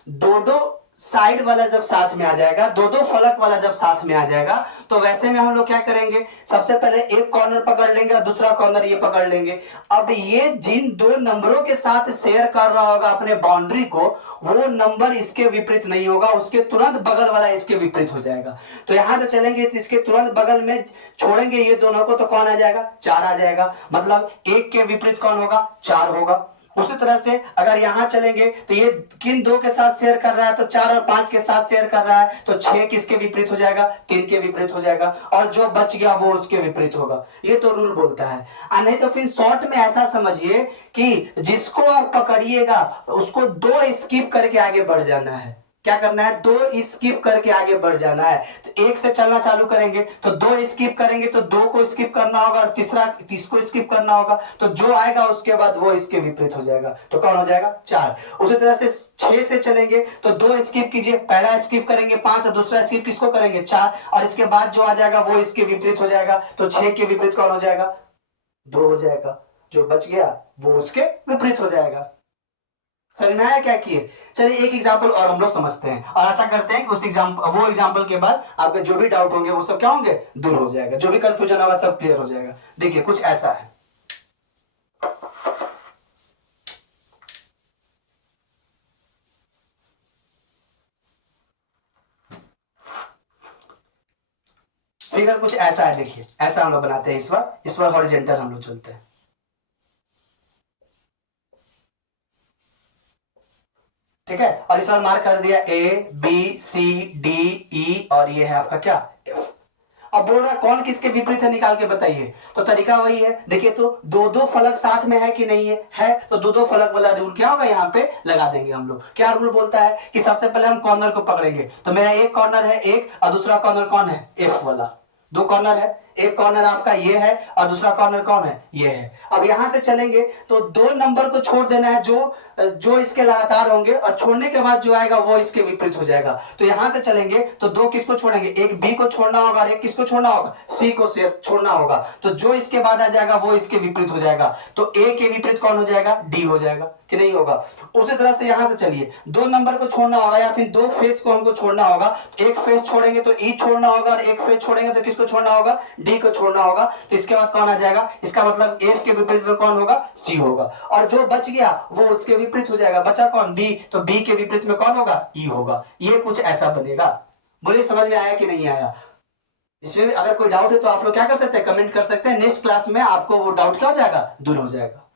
दो दो साइड वाला जब साथ में आ जाएगा, दो दो फलक वाला जब साथ में आ जाएगा, तो वैसे में हम लोग क्या करेंगे, सबसे पहले एक कॉर्नर पकड़ लेंगे और दूसरा कॉर्नर ये पकड़ लेंगे। अब ये जिन 2 नंबरों के साथ शेयर कर रहा होगा अपने बाउंड्री को, वो नंबर इसके विपरीत नहीं होगा, उसके तुरंत बगल वाला इसके विपरीत हो जाएगा। तो यहां से चलेंगे तो इसके तुरंत बगल में छोड़ेंगे ये दोनों को, तो कौन आ जाएगा, 4 आ जाएगा। मतलब 1 के विपरीत कौन होगा, 4 होगा। उसी तरह से अगर यहां चलेंगे तो ये किन 2 के साथ शेयर कर रहा है, तो 4 और 5 के साथ शेयर कर रहा है, तो 6 किसके विपरीत हो जाएगा, 3 के विपरीत हो जाएगा। और जो बच गया वो उसके विपरीत होगा। ये तो रूल बोलता है। नहीं तो फिर शॉर्ट में ऐसा समझिए कि जिसको आप पकड़िएगा उसको 2 स्किप करके आगे बढ़ जाना है। क्या करना है, 2 स्किप करके आगे बढ़ जाना है। तो 1 से चलना चालू करेंगे तो 2 स्किप करेंगे, तो 2 को स्किप करना होगा और तीस को स्किप करना होगा। तो जो आएगा उसके बाद वो इसके विपरीत हो जाएगा, तो कौन हो जाएगा, 4। उसी तरह से 6 से चलेंगे तो 2 स्किप कीजिए, पहला स्किप करेंगे 5 और दूसरा स्किप किसको करेंगे, 4, और इसके बाद जो आ जाएगा वो इसके विपरीत हो जाएगा। तो 6 के विपरीत कौन हो जाएगा, 2 हो जाएगा। जो बच गया वो उसके विपरीत हो जाएगा। समझ में आया क्या किए। चलिए एक एग्जांपल और हम लोग समझते हैं और आशा करते हैं कि वो एग्जांपल के बाद आपके जो भी डाउट होंगे वो सब क्या होंगे, दूर हो जाएगा। जो भी कंफ्यूजन होगा सब क्लियर हो जाएगा। देखिए कुछ ऐसा है, फिगर कुछ ऐसा है। देखिए ऐसा हम लोग बनाते हैं। इस बार हॉरिजॉन्टल हम लोग चलते हैं। ठीक है, और इस बार मार्क कर दिया ABCDE और ये है आपका क्या, F। अब बोल रहा है कौन किसके विपरीत है, निकाल के बताइए। तो तरीका वही है। देखिए तो 2 फलक साथ में है कि नहीं है तो 2 फलक वाला रूल क्या होगा, यहाँ पे लगा देंगे हम लोग। क्या रूल बोलता है कि सबसे पहले हम कॉर्नर को पकड़ेंगे। तो मेरा एक कॉर्नर है 1 और दूसरा कॉर्नर कौन है, F वाला। 2 कॉर्नर है, एक कॉर्नर आपका ये है और दूसरा कॉर्नर कौन है, ये है। अब यहां से चलेंगे तो 2 नंबर को छोड़ देना है जो इसके लगातार होंगे, और छोड़ने के बाद जो आएगा वो इसके विपरीत हो जाएगा। तो यहां से चलेंगे तो 2 किसको छोड़ेंगे, एक B को छोड़ना होगा और एक किसको छोड़ना होगा, C को छोड़ना होगा। तो जो इसके बाद आ जाएगा वो इसके विपरीत हो जाएगा। तो A के विपरीत कौन हो जाएगा, D हो जाएगा कि नहीं होगा। उसी तरह से यहां से चलिए 2 नंबर को छोड़ना होगा या फिर 2 फेस को हमको छोड़ना होगा। एक फेस छोड़ेंगे तो E छोड़ना होगा और एक फेस छोड़ेंगे तो किसको छोड़ना होगा, D को छोड़ना होगा। तो इसके बाद कौन आ जाएगा, इसका मतलब F के विपरीत में कौन होगा, C होगा। और जो बच गया वो उसके विपरीत हो जाएगा। बचा कौन, B। तो B के विपरीत में कौन होगा, E होगा। ये कुछ ऐसा बनेगा। बोलिए समझ में आया कि नहीं आया। इसमें भी अगर कोई डाउट है तो आप लोग क्या कर सकते हैं, कमेंट कर सकते हैं। नेक्स्ट क्लास में आपको वो डाउट क्या हो जाएगा, दूर हो जाएगा।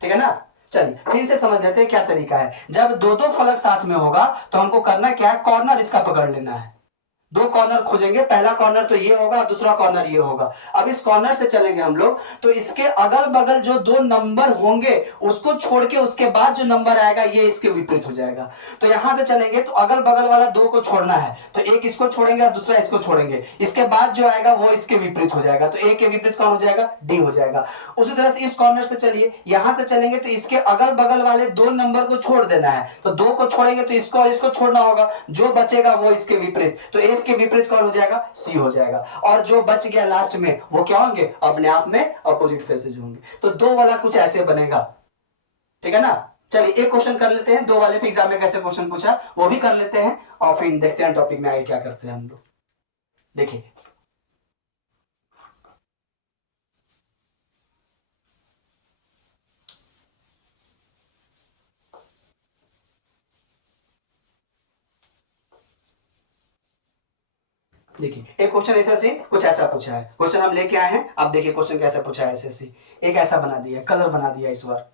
ठीक है ना। चलिए फिर से समझ लेते हैं क्या तरीका है। जब 2 फलक साथ में होगा तो हमको करना क्या है, कॉर्नर इसका पकड़ लेना है। 2 कॉर्नर खोजेंगे, पहला कॉर्नर तो ये होगा, दूसरा कॉर्नर ये होगा। अब इस कॉर्नर से चलेंगे हम लोग तो इसके अगल बगल जो 2 नंबर होंगे उसको छोड़ के उसके बाद जो नंबर आएगा ये इसके विपरीत हो जाएगा। तो यहां से चलेंगे तो अगल बगल वाला 2 को छोड़ना है, तो एक इसको छोड़ेंगे और दूसरा इसको छोड़ेंगे। इसके बाद जो आएगा वो इसके विपरीत हो जाएगा। तो A के विपरीत कौन हो जाएगा, D हो जाएगा। उसी तरह से इस कॉर्नर से चलिए, यहां से चलेंगे तो इसके अगल बगल वाले 2 नंबर को छोड़ देना है। तो 2 को छोड़ेंगे तो इसको और इसको छोड़ना होगा, जो बचेगा वो इसके विपरीत। तो F के विपरीत कौन हो जाएगा, C हो जाएगा। और जो बच गया लास्ट में वो क्या होंगे, अपने आप में अपोजिट फेसेज होंगे। तो 2 वाला कुछ ऐसे बनेगा। ठीक है ना। चलिए एक क्वेश्चन कर लेते हैं, 2 वाले पे एग्जाम में कैसे क्वेश्चन पूछा वो भी कर लेते हैं, और फिर देखते हैं टॉपिक में आगे क्या करते हैं हम लोग। देखिए देखिए एक क्वेश्चन ऐसा से कुछ ऐसा पूछा है, क्वेश्चन हम लेके आए हैं, अब देखिए क्वेश्चन कैसे पूछा है। ऐसे से एक ऐसा बना दिया, कलर बना दिया इस बार।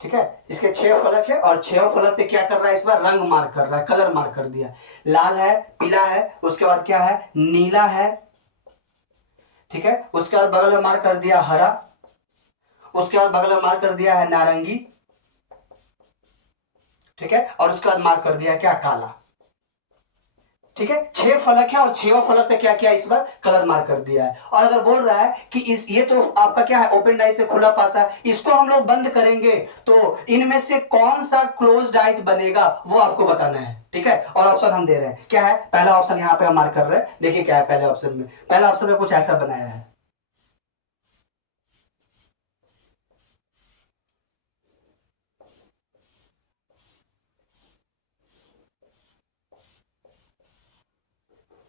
ठीक है, इसके 6 फलक है और 6 फलक पे क्या कर रहा है इस बार, रंग मार्क कर रहा है, कलर मार्क कर दिया। लाल है, पीला है, उसके बाद क्या है, नीला है, ठीक है, उसके बाद बगल में मार्क कर दिया हरा, उसके बाद बगल में मार्क कर दिया है नारंगी, ठीक है, और उसके बाद मार्क कर दिया क्या, काला। ठीक है, 6 फलक है और 6 फलक पे क्या किया इस बार, कलर मार्क कर दिया है। और अगर बोल रहा है कि इस ये तो आपका क्या है, ओपन डाइस से खुला पासा है, इसको हम लोग बंद करेंगे तो इनमें से कौन सा क्लोज डाइस बनेगा वो आपको बताना है। ठीक है, और ऑप्शन हम दे रहे हैं, क्या है पहला ऑप्शन यहाँ पे हम मार्क कर रहे हैं। देखिए क्या है पहले ऑप्शन में, पहला ऑप्शन में कुछ ऐसा बनाया है,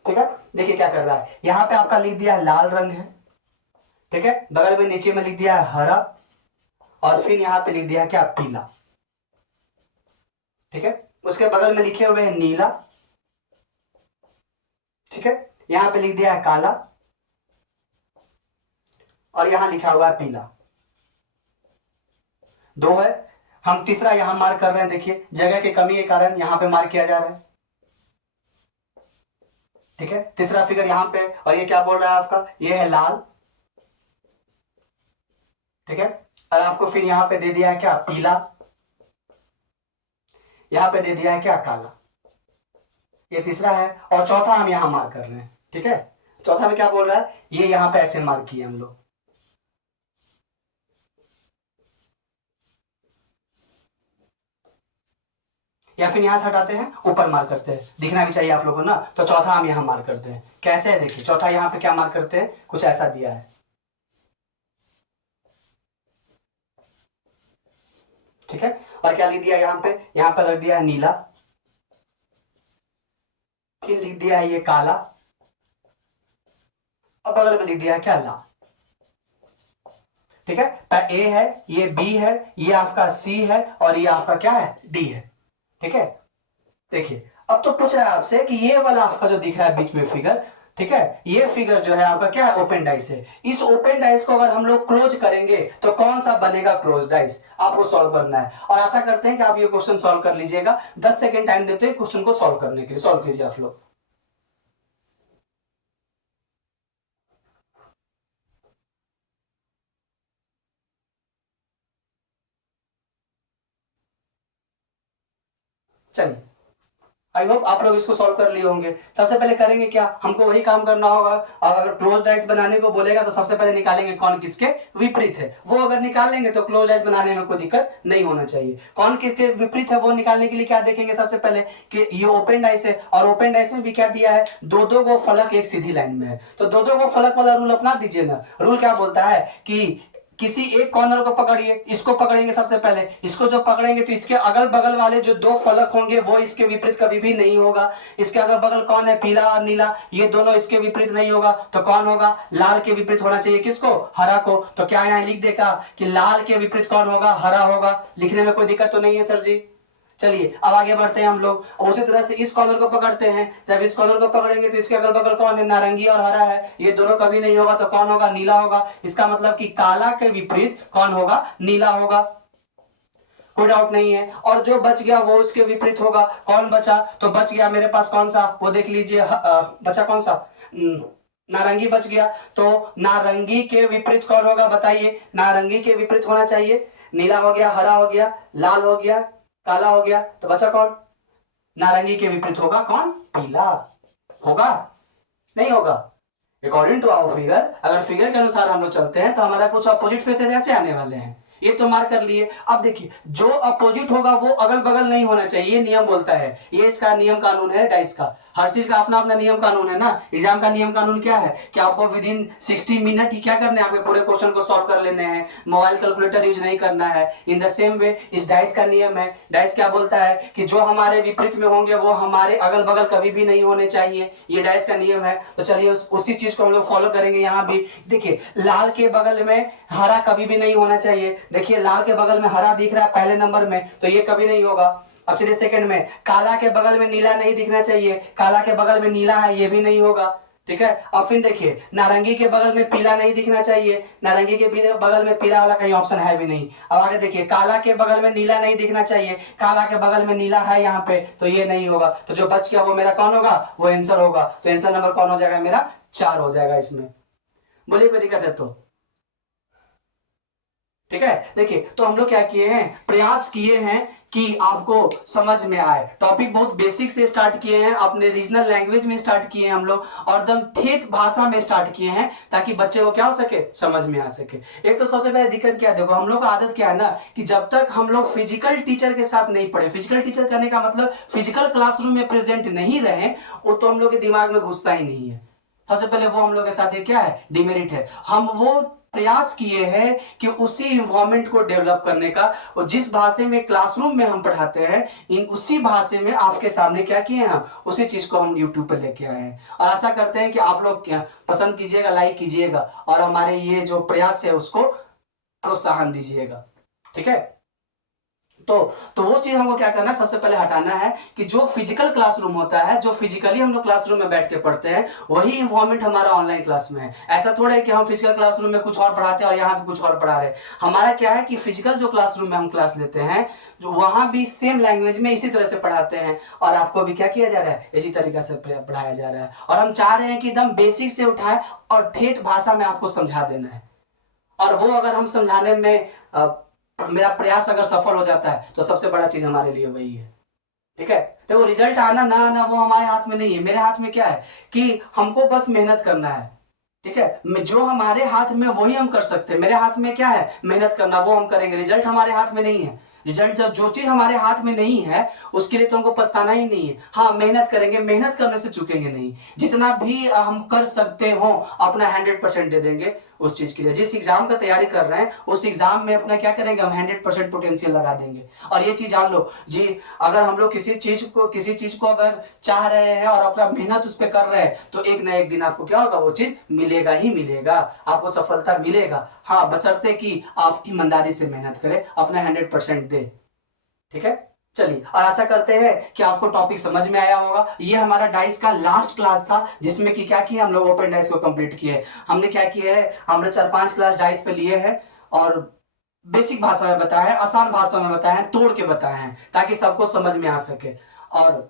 ठीक है। देखिए क्या कर रहा है, यहां पे आपका लिख दिया है लाल रंग है, ठीक है, बगल में नीचे में लिख दिया है हरा, और फिर यहां पे लिख दिया है क्या, पीला, ठीक है, उसके बगल में लिखे हुए हैं नीला, ठीक है, यहां पे लिख दिया है काला, और यहां लिखा हुआ है पीला। 2 है, हम तीसरा यहां मार्क कर रहे हैं, देखिए जगह की कमी के कारण यहां पे मार्क किया जा रहा है, ठीक है, तीसरा फिगर यहां पे, और ये क्या बोल रहा है आपका, ये है लाल, ठीक है, और आपको फिर यहां पे दे दिया है क्या, पीला, यहां पे दे दिया है क्या, काला। ये तीसरा है, और चौथा हम यहां मार्क कर रहे हैं, ठीक है, चौथा में क्या बोल रहा है, ये यहां पे ऐसे मार्क किए हम लोग, या फिर यहां से हटाते हैं ऊपर मार्क करते हैं, दिखना भी चाहिए आप लोगों को ना, तो चौथा हम यहां मार्क करते हैं। कैसे है देखिए, चौथा यहां पे क्या मार्क करते हैं, कुछ ऐसा दिया है, ठीक है, और क्या लिख दिया यहां पे, यहां पे रख दिया है नीला, फिर लिख दिया है ये काला, और बगल में लिख दिया है क्या, लाल। ठीक है, ए है, ये बी है, ये आपका सी है, और ये आपका क्या है, डी है। ठीक है, देखिए अब तो पूछ रहा है आपसे कि ये वाला आपका जो दिख रहा है बीच में फिगर, ठीक है, ये फिगर जो है आपका क्या है, ओपन डाइस है। इस ओपन डाइस को अगर हम लोग क्लोज करेंगे तो कौन सा बनेगा क्लोज डाइस, आपको सॉल्व करना है। और आशा करते हैं कि आप ये क्वेश्चन सॉल्व कर लीजिएगा। 10 सेकंड टाइम देते हैं क्वेश्चन को सॉल्व करने के लिए, सॉल्व कीजिए आप लोग। चलिए, आई होप आप लोग इसको सॉल्व कर लिए होंगे। सबसे पहले करेंगे क्या, हमको वही काम करना होगा, और अगर क्लोज डाइस बनाने को बोलेगा तो सबसे पहले निकालेंगे कौन किसके विपरीत है, वो अगर निकाल लेंगे तो क्लोज डाइस बनाने में कोई दिक्कत नहीं होना चाहिए। कौन किसके विपरीत है वो निकालने के लिए क्या देखेंगे, सबसे पहले कि ये ओपन डाइस है, और ओपन डाइस में भी क्या दिया है, दो दो गो फलक एक सीधी लाइन में है, तो दो दो गो फलक वाला रूल अपना दीजिए ना। रूल क्या बोलता है कि किसी एक कॉर्नर को पकड़िए, इसको पकड़ेंगे सबसे पहले, इसको जो पकड़ेंगे तो इसके अगल बगल वाले जो 2 फलक होंगे वो इसके विपरीत कभी भी नहीं होगा। इसके अगल बगल कौन है, पीला और नीला, ये दोनों इसके विपरीत नहीं होगा, तो कौन होगा, लाल के विपरीत होना चाहिए, किसको, हरा को। तो क्या यहाँ लिख देगा कि लाल के विपरीत कौन होगा, हरा होगा। लिखने में कोई दिक्कत तो नहीं है सर जी। चलिए अब आगे बढ़ते हैं हम लोग, और उसी तरह से इस कॉर्नर को पकड़ते हैं। जब इस कॉर्नर को पकड़ेंगे तो इसके अगल बगल कौन है, नारंगी और हरा है, ये दोनों कभी नहीं होगा, तो कौन होगा, नीला होगा। इसका मतलब कि काला के विपरीत कौन होगा, नीला होगा, कोई डाउट नहीं है। और जो बच गया वो उसके विपरीत होगा, कौन बचा, तो बच गया मेरे पास कौन सा, वो देख लीजिए, बचा कौन सा, नारंगी बच गया। तो नारंगी के विपरीत कौन होगा बताइए, नारंगी के विपरीत होना चाहिए, नीला हो गया, हरा हो गया, लाल हो गया, काला हो गया, तो बचा कौन, नारंगी के विपरीत होगा कौन, पीला। होगा नहीं होगा, अकॉर्डिंग टू आवर फिगर, अगर फिगर के अनुसार हम लोग चलते हैं तो हमारा कुछ अपोजिट फेसेस ऐसे आने वाले हैं, ये तो मार्क कर लिए। अब देखिए जो अपोजिट होगा वो अगल बगल नहीं होना चाहिए, ये नियम बोलता है, ये इसका नियम कानून है डाइस का। हर चीज का अपना अपना नियम कानून है ना। एग्जाम का नियम कानून क्या है कि आपको विद इन 60 मिनट ही क्या करना है, आपके पूरे क्वेश्चन को सॉल्व कर लेने हैं, मोबाइल कैलकुलेटर यूज नहीं करना है। इन द सेम वे इस डाइस का नियम है, डाइस क्या बोलता है कि जो हमारे विपरीत में होंगे वो हमारे अगल बगल कभी भी नहीं होने चाहिए, ये डाइस का नियम है। तो चलिए उसी चीज को हम लोग फॉलो करेंगे यहाँ भी। देखिए लाल के बगल में हरा कभी भी नहीं होना चाहिए, देखिए लाल के बगल में हरा दिख रहा है पहले नंबर में, तो ये कभी नहीं होगा। अब चलिए सेकंड में, काला के बगल में नीला नहीं दिखना चाहिए, काला के बगल में नीला है, ये भी नहीं होगा, ठीक है। अब फिर देखिए नारंगी के बगल में पीला नहीं दिखना चाहिए, नारंगी के बगल में पीला वाला कहीं ऑप्शन है भी नहीं। अब आगे देखिए काला के बगल में नीला नहीं दिखना चाहिए, काला के बगल में नीला है यहाँ पे, तो ये नहीं होगा। तो जो बच गया वो मेरा कौन होगा, वो आंसर होगा। तो आंसर नंबर कौन हो जाएगा मेरा, 4 हो जाएगा इसमें। बोलिए कोई दिक्कत है तो, ठीक है। देखिए तो हम लोग क्या किए हैं, प्रयास किए हैं कि आपको समझ में आए। टॉपिक बहुत बेसिक से स्टार्ट किए हैं, अपने रीजनल लैंग्वेज में स्टार्ट किए हैं हम लोग, और एकदम ठेठ भाषा में स्टार्ट किए हैं ताकि बच्चे को क्या हो सके, समझ में आ सके। एक तो सबसे पहले दिक्कत क्या है, देखो हम लोग का आदत क्या है ना कि जब तक हम लोग फिजिकल टीचर के साथ नहीं पढ़े, फिजिकल टीचर करने का मतलब फिजिकल क्लासरूम में प्रेजेंट नहीं रहे, वो तो हम लोग के दिमाग में घुसता ही नहीं है। सबसे पहले वो हम लोग के साथ ये क्या है, डिमेरिट है। हम वो प्रयास किए हैं कि उसी इन्वायरमेंट को डेवलप करने का, और जिस भाषा में क्लासरूम में हम पढ़ाते हैं इन उसी भाषा में आपके सामने क्या किए हैं, हम उसी चीज को हम यूट्यूब पर लेके आए हैं। और आशा करते हैं कि आप लोग क्या पसंद कीजिएगा, लाइक कीजिएगा, और हमारे ये जो प्रयास है उसको प्रोत्साहन दीजिएगा, ठीक है। तो वो चीज हमको क्या करना है, सबसे पहले हटाना है कि जो फिजिकल क्लासरूम होता है, जो फिजिकली हम लोग क्लासरूम में बैठ के पढ़ते हैं, वही इन्वायरमेंट हमारा ऑनलाइन क्लास में है। ऐसा थोड़ा है कि हम फिजिकल क्लासरूम में कुछ और पढ़ाते हैं और यहाँ पे कुछ और पढ़ा रहे हैं। हमारा क्या है कि फिजिकल जो क्लासरूम में हम क्लास लेते हैं, जो वहां भी सेम लैंग्वेज में इसी तरह से पढ़ाते हैं, और आपको भी क्या किया जा रहा है, इसी तरीके से पढ़ाया जा रहा है। और हम चाह रहे हैं कि एकदम बेसिक से उठाए और ठेठ भाषा में आपको समझा देना है। और वो अगर हम समझाने में मेरा प्रयास अगर सफल हो जाता है तो सबसे बड़ा चीज हमारे लिए वही है, ठीक है। देखो रिजल्ट आना ना आना वो हमारे हाथ में नहीं है, मेरे हाथ में क्या है कि हमको बस मेहनत करना है, ठीक है। जो हमारे हाथ में वही हम कर सकते हैं, मेरे हाथ में क्या है, मेहनत करना, वो हम करेंगे। रिजल्ट हमारे हाथ में नहीं है, रिजल्ट जब जो चीज हमारे हाथ में नहीं है उसके लिए तो हमको पछताना ही नहीं है। हाँ मेहनत करेंगे, मेहनत करने से चूकेंगे नहीं, जितना भी हम कर सकते हो अपना 100% दे देंगे उस चीज के लिए। जिस एग्जाम का तैयारी कर रहे हैं उस एग्जाम में अपना क्या करेंगे, हम 100% पोटेंशियल लगा देंगे। और ये चीज जान लो जी, अगर हम लोग किसी चीज को अगर चाह रहे हैं और अपना मेहनत उस पर कर रहे हैं तो एक ना एक दिन आपको क्या होगा, वो चीज मिलेगा ही मिलेगा, आपको सफलता मिलेगा। हाँ बशर्ते कि आप ईमानदारी से मेहनत करें, अपना 100% दे, ठीक है। चलिए, और आशा करते हैं कि आपको टॉपिक समझ में आया होगा। ये हमारा डाइस का लास्ट क्लास था जिसमें कि क्या किया हम लोग, ओपन डाइस को कंप्लीट किए। हमने क्या किया है, हमने 4-5 क्लास डाइस पे लिए हैं और बेसिक भाषा में बताया है, आसान भाषा में बताया है, तोड़ के बताया है ताकि सबको समझ में आ सके। और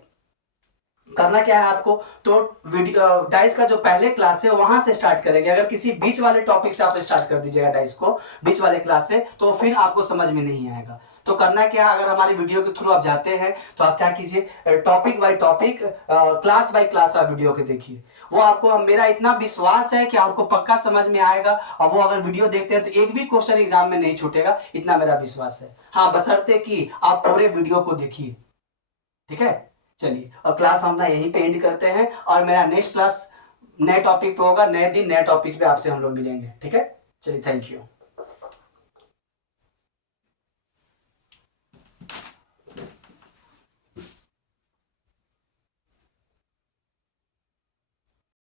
करना क्या है आपको, तो वीडियो डाइस का जो पहले क्लास है वहां से स्टार्ट करेंगे। अगर किसी बीच वाले टॉपिक से आप स्टार्ट कर दीजिएगा डाइस को, बीच वाले क्लास से, तो फिर आपको समझ में नहीं आएगा। तो करना क्या, अगर हमारी वीडियो के थ्रू आप जाते हैं तो आप क्या कीजिए, topic by topic, class by class आप वीडियो के देखिए। वो आपको, मेरा इतना विश्वास है कि आपको पक्का समझ में आएगा। और वो अगर वीडियो देखते हैं तो एक भी क्वेश्चन एग्जाम में नहीं छूटेगा, इतना मेरा विश्वास है। हाँ बशर्ते कि आप पूरे वीडियो को देखिए, ठीक है। चलिए, और क्लास हम ना यहीं पे एंड करते हैं, और मेरा नेक्स्ट क्लास नए टॉपिक पे होगा, नए दिन नए टॉपिक पे आपसे हम लोग मिलेंगे, ठीक है। चलिए, थैंक यू।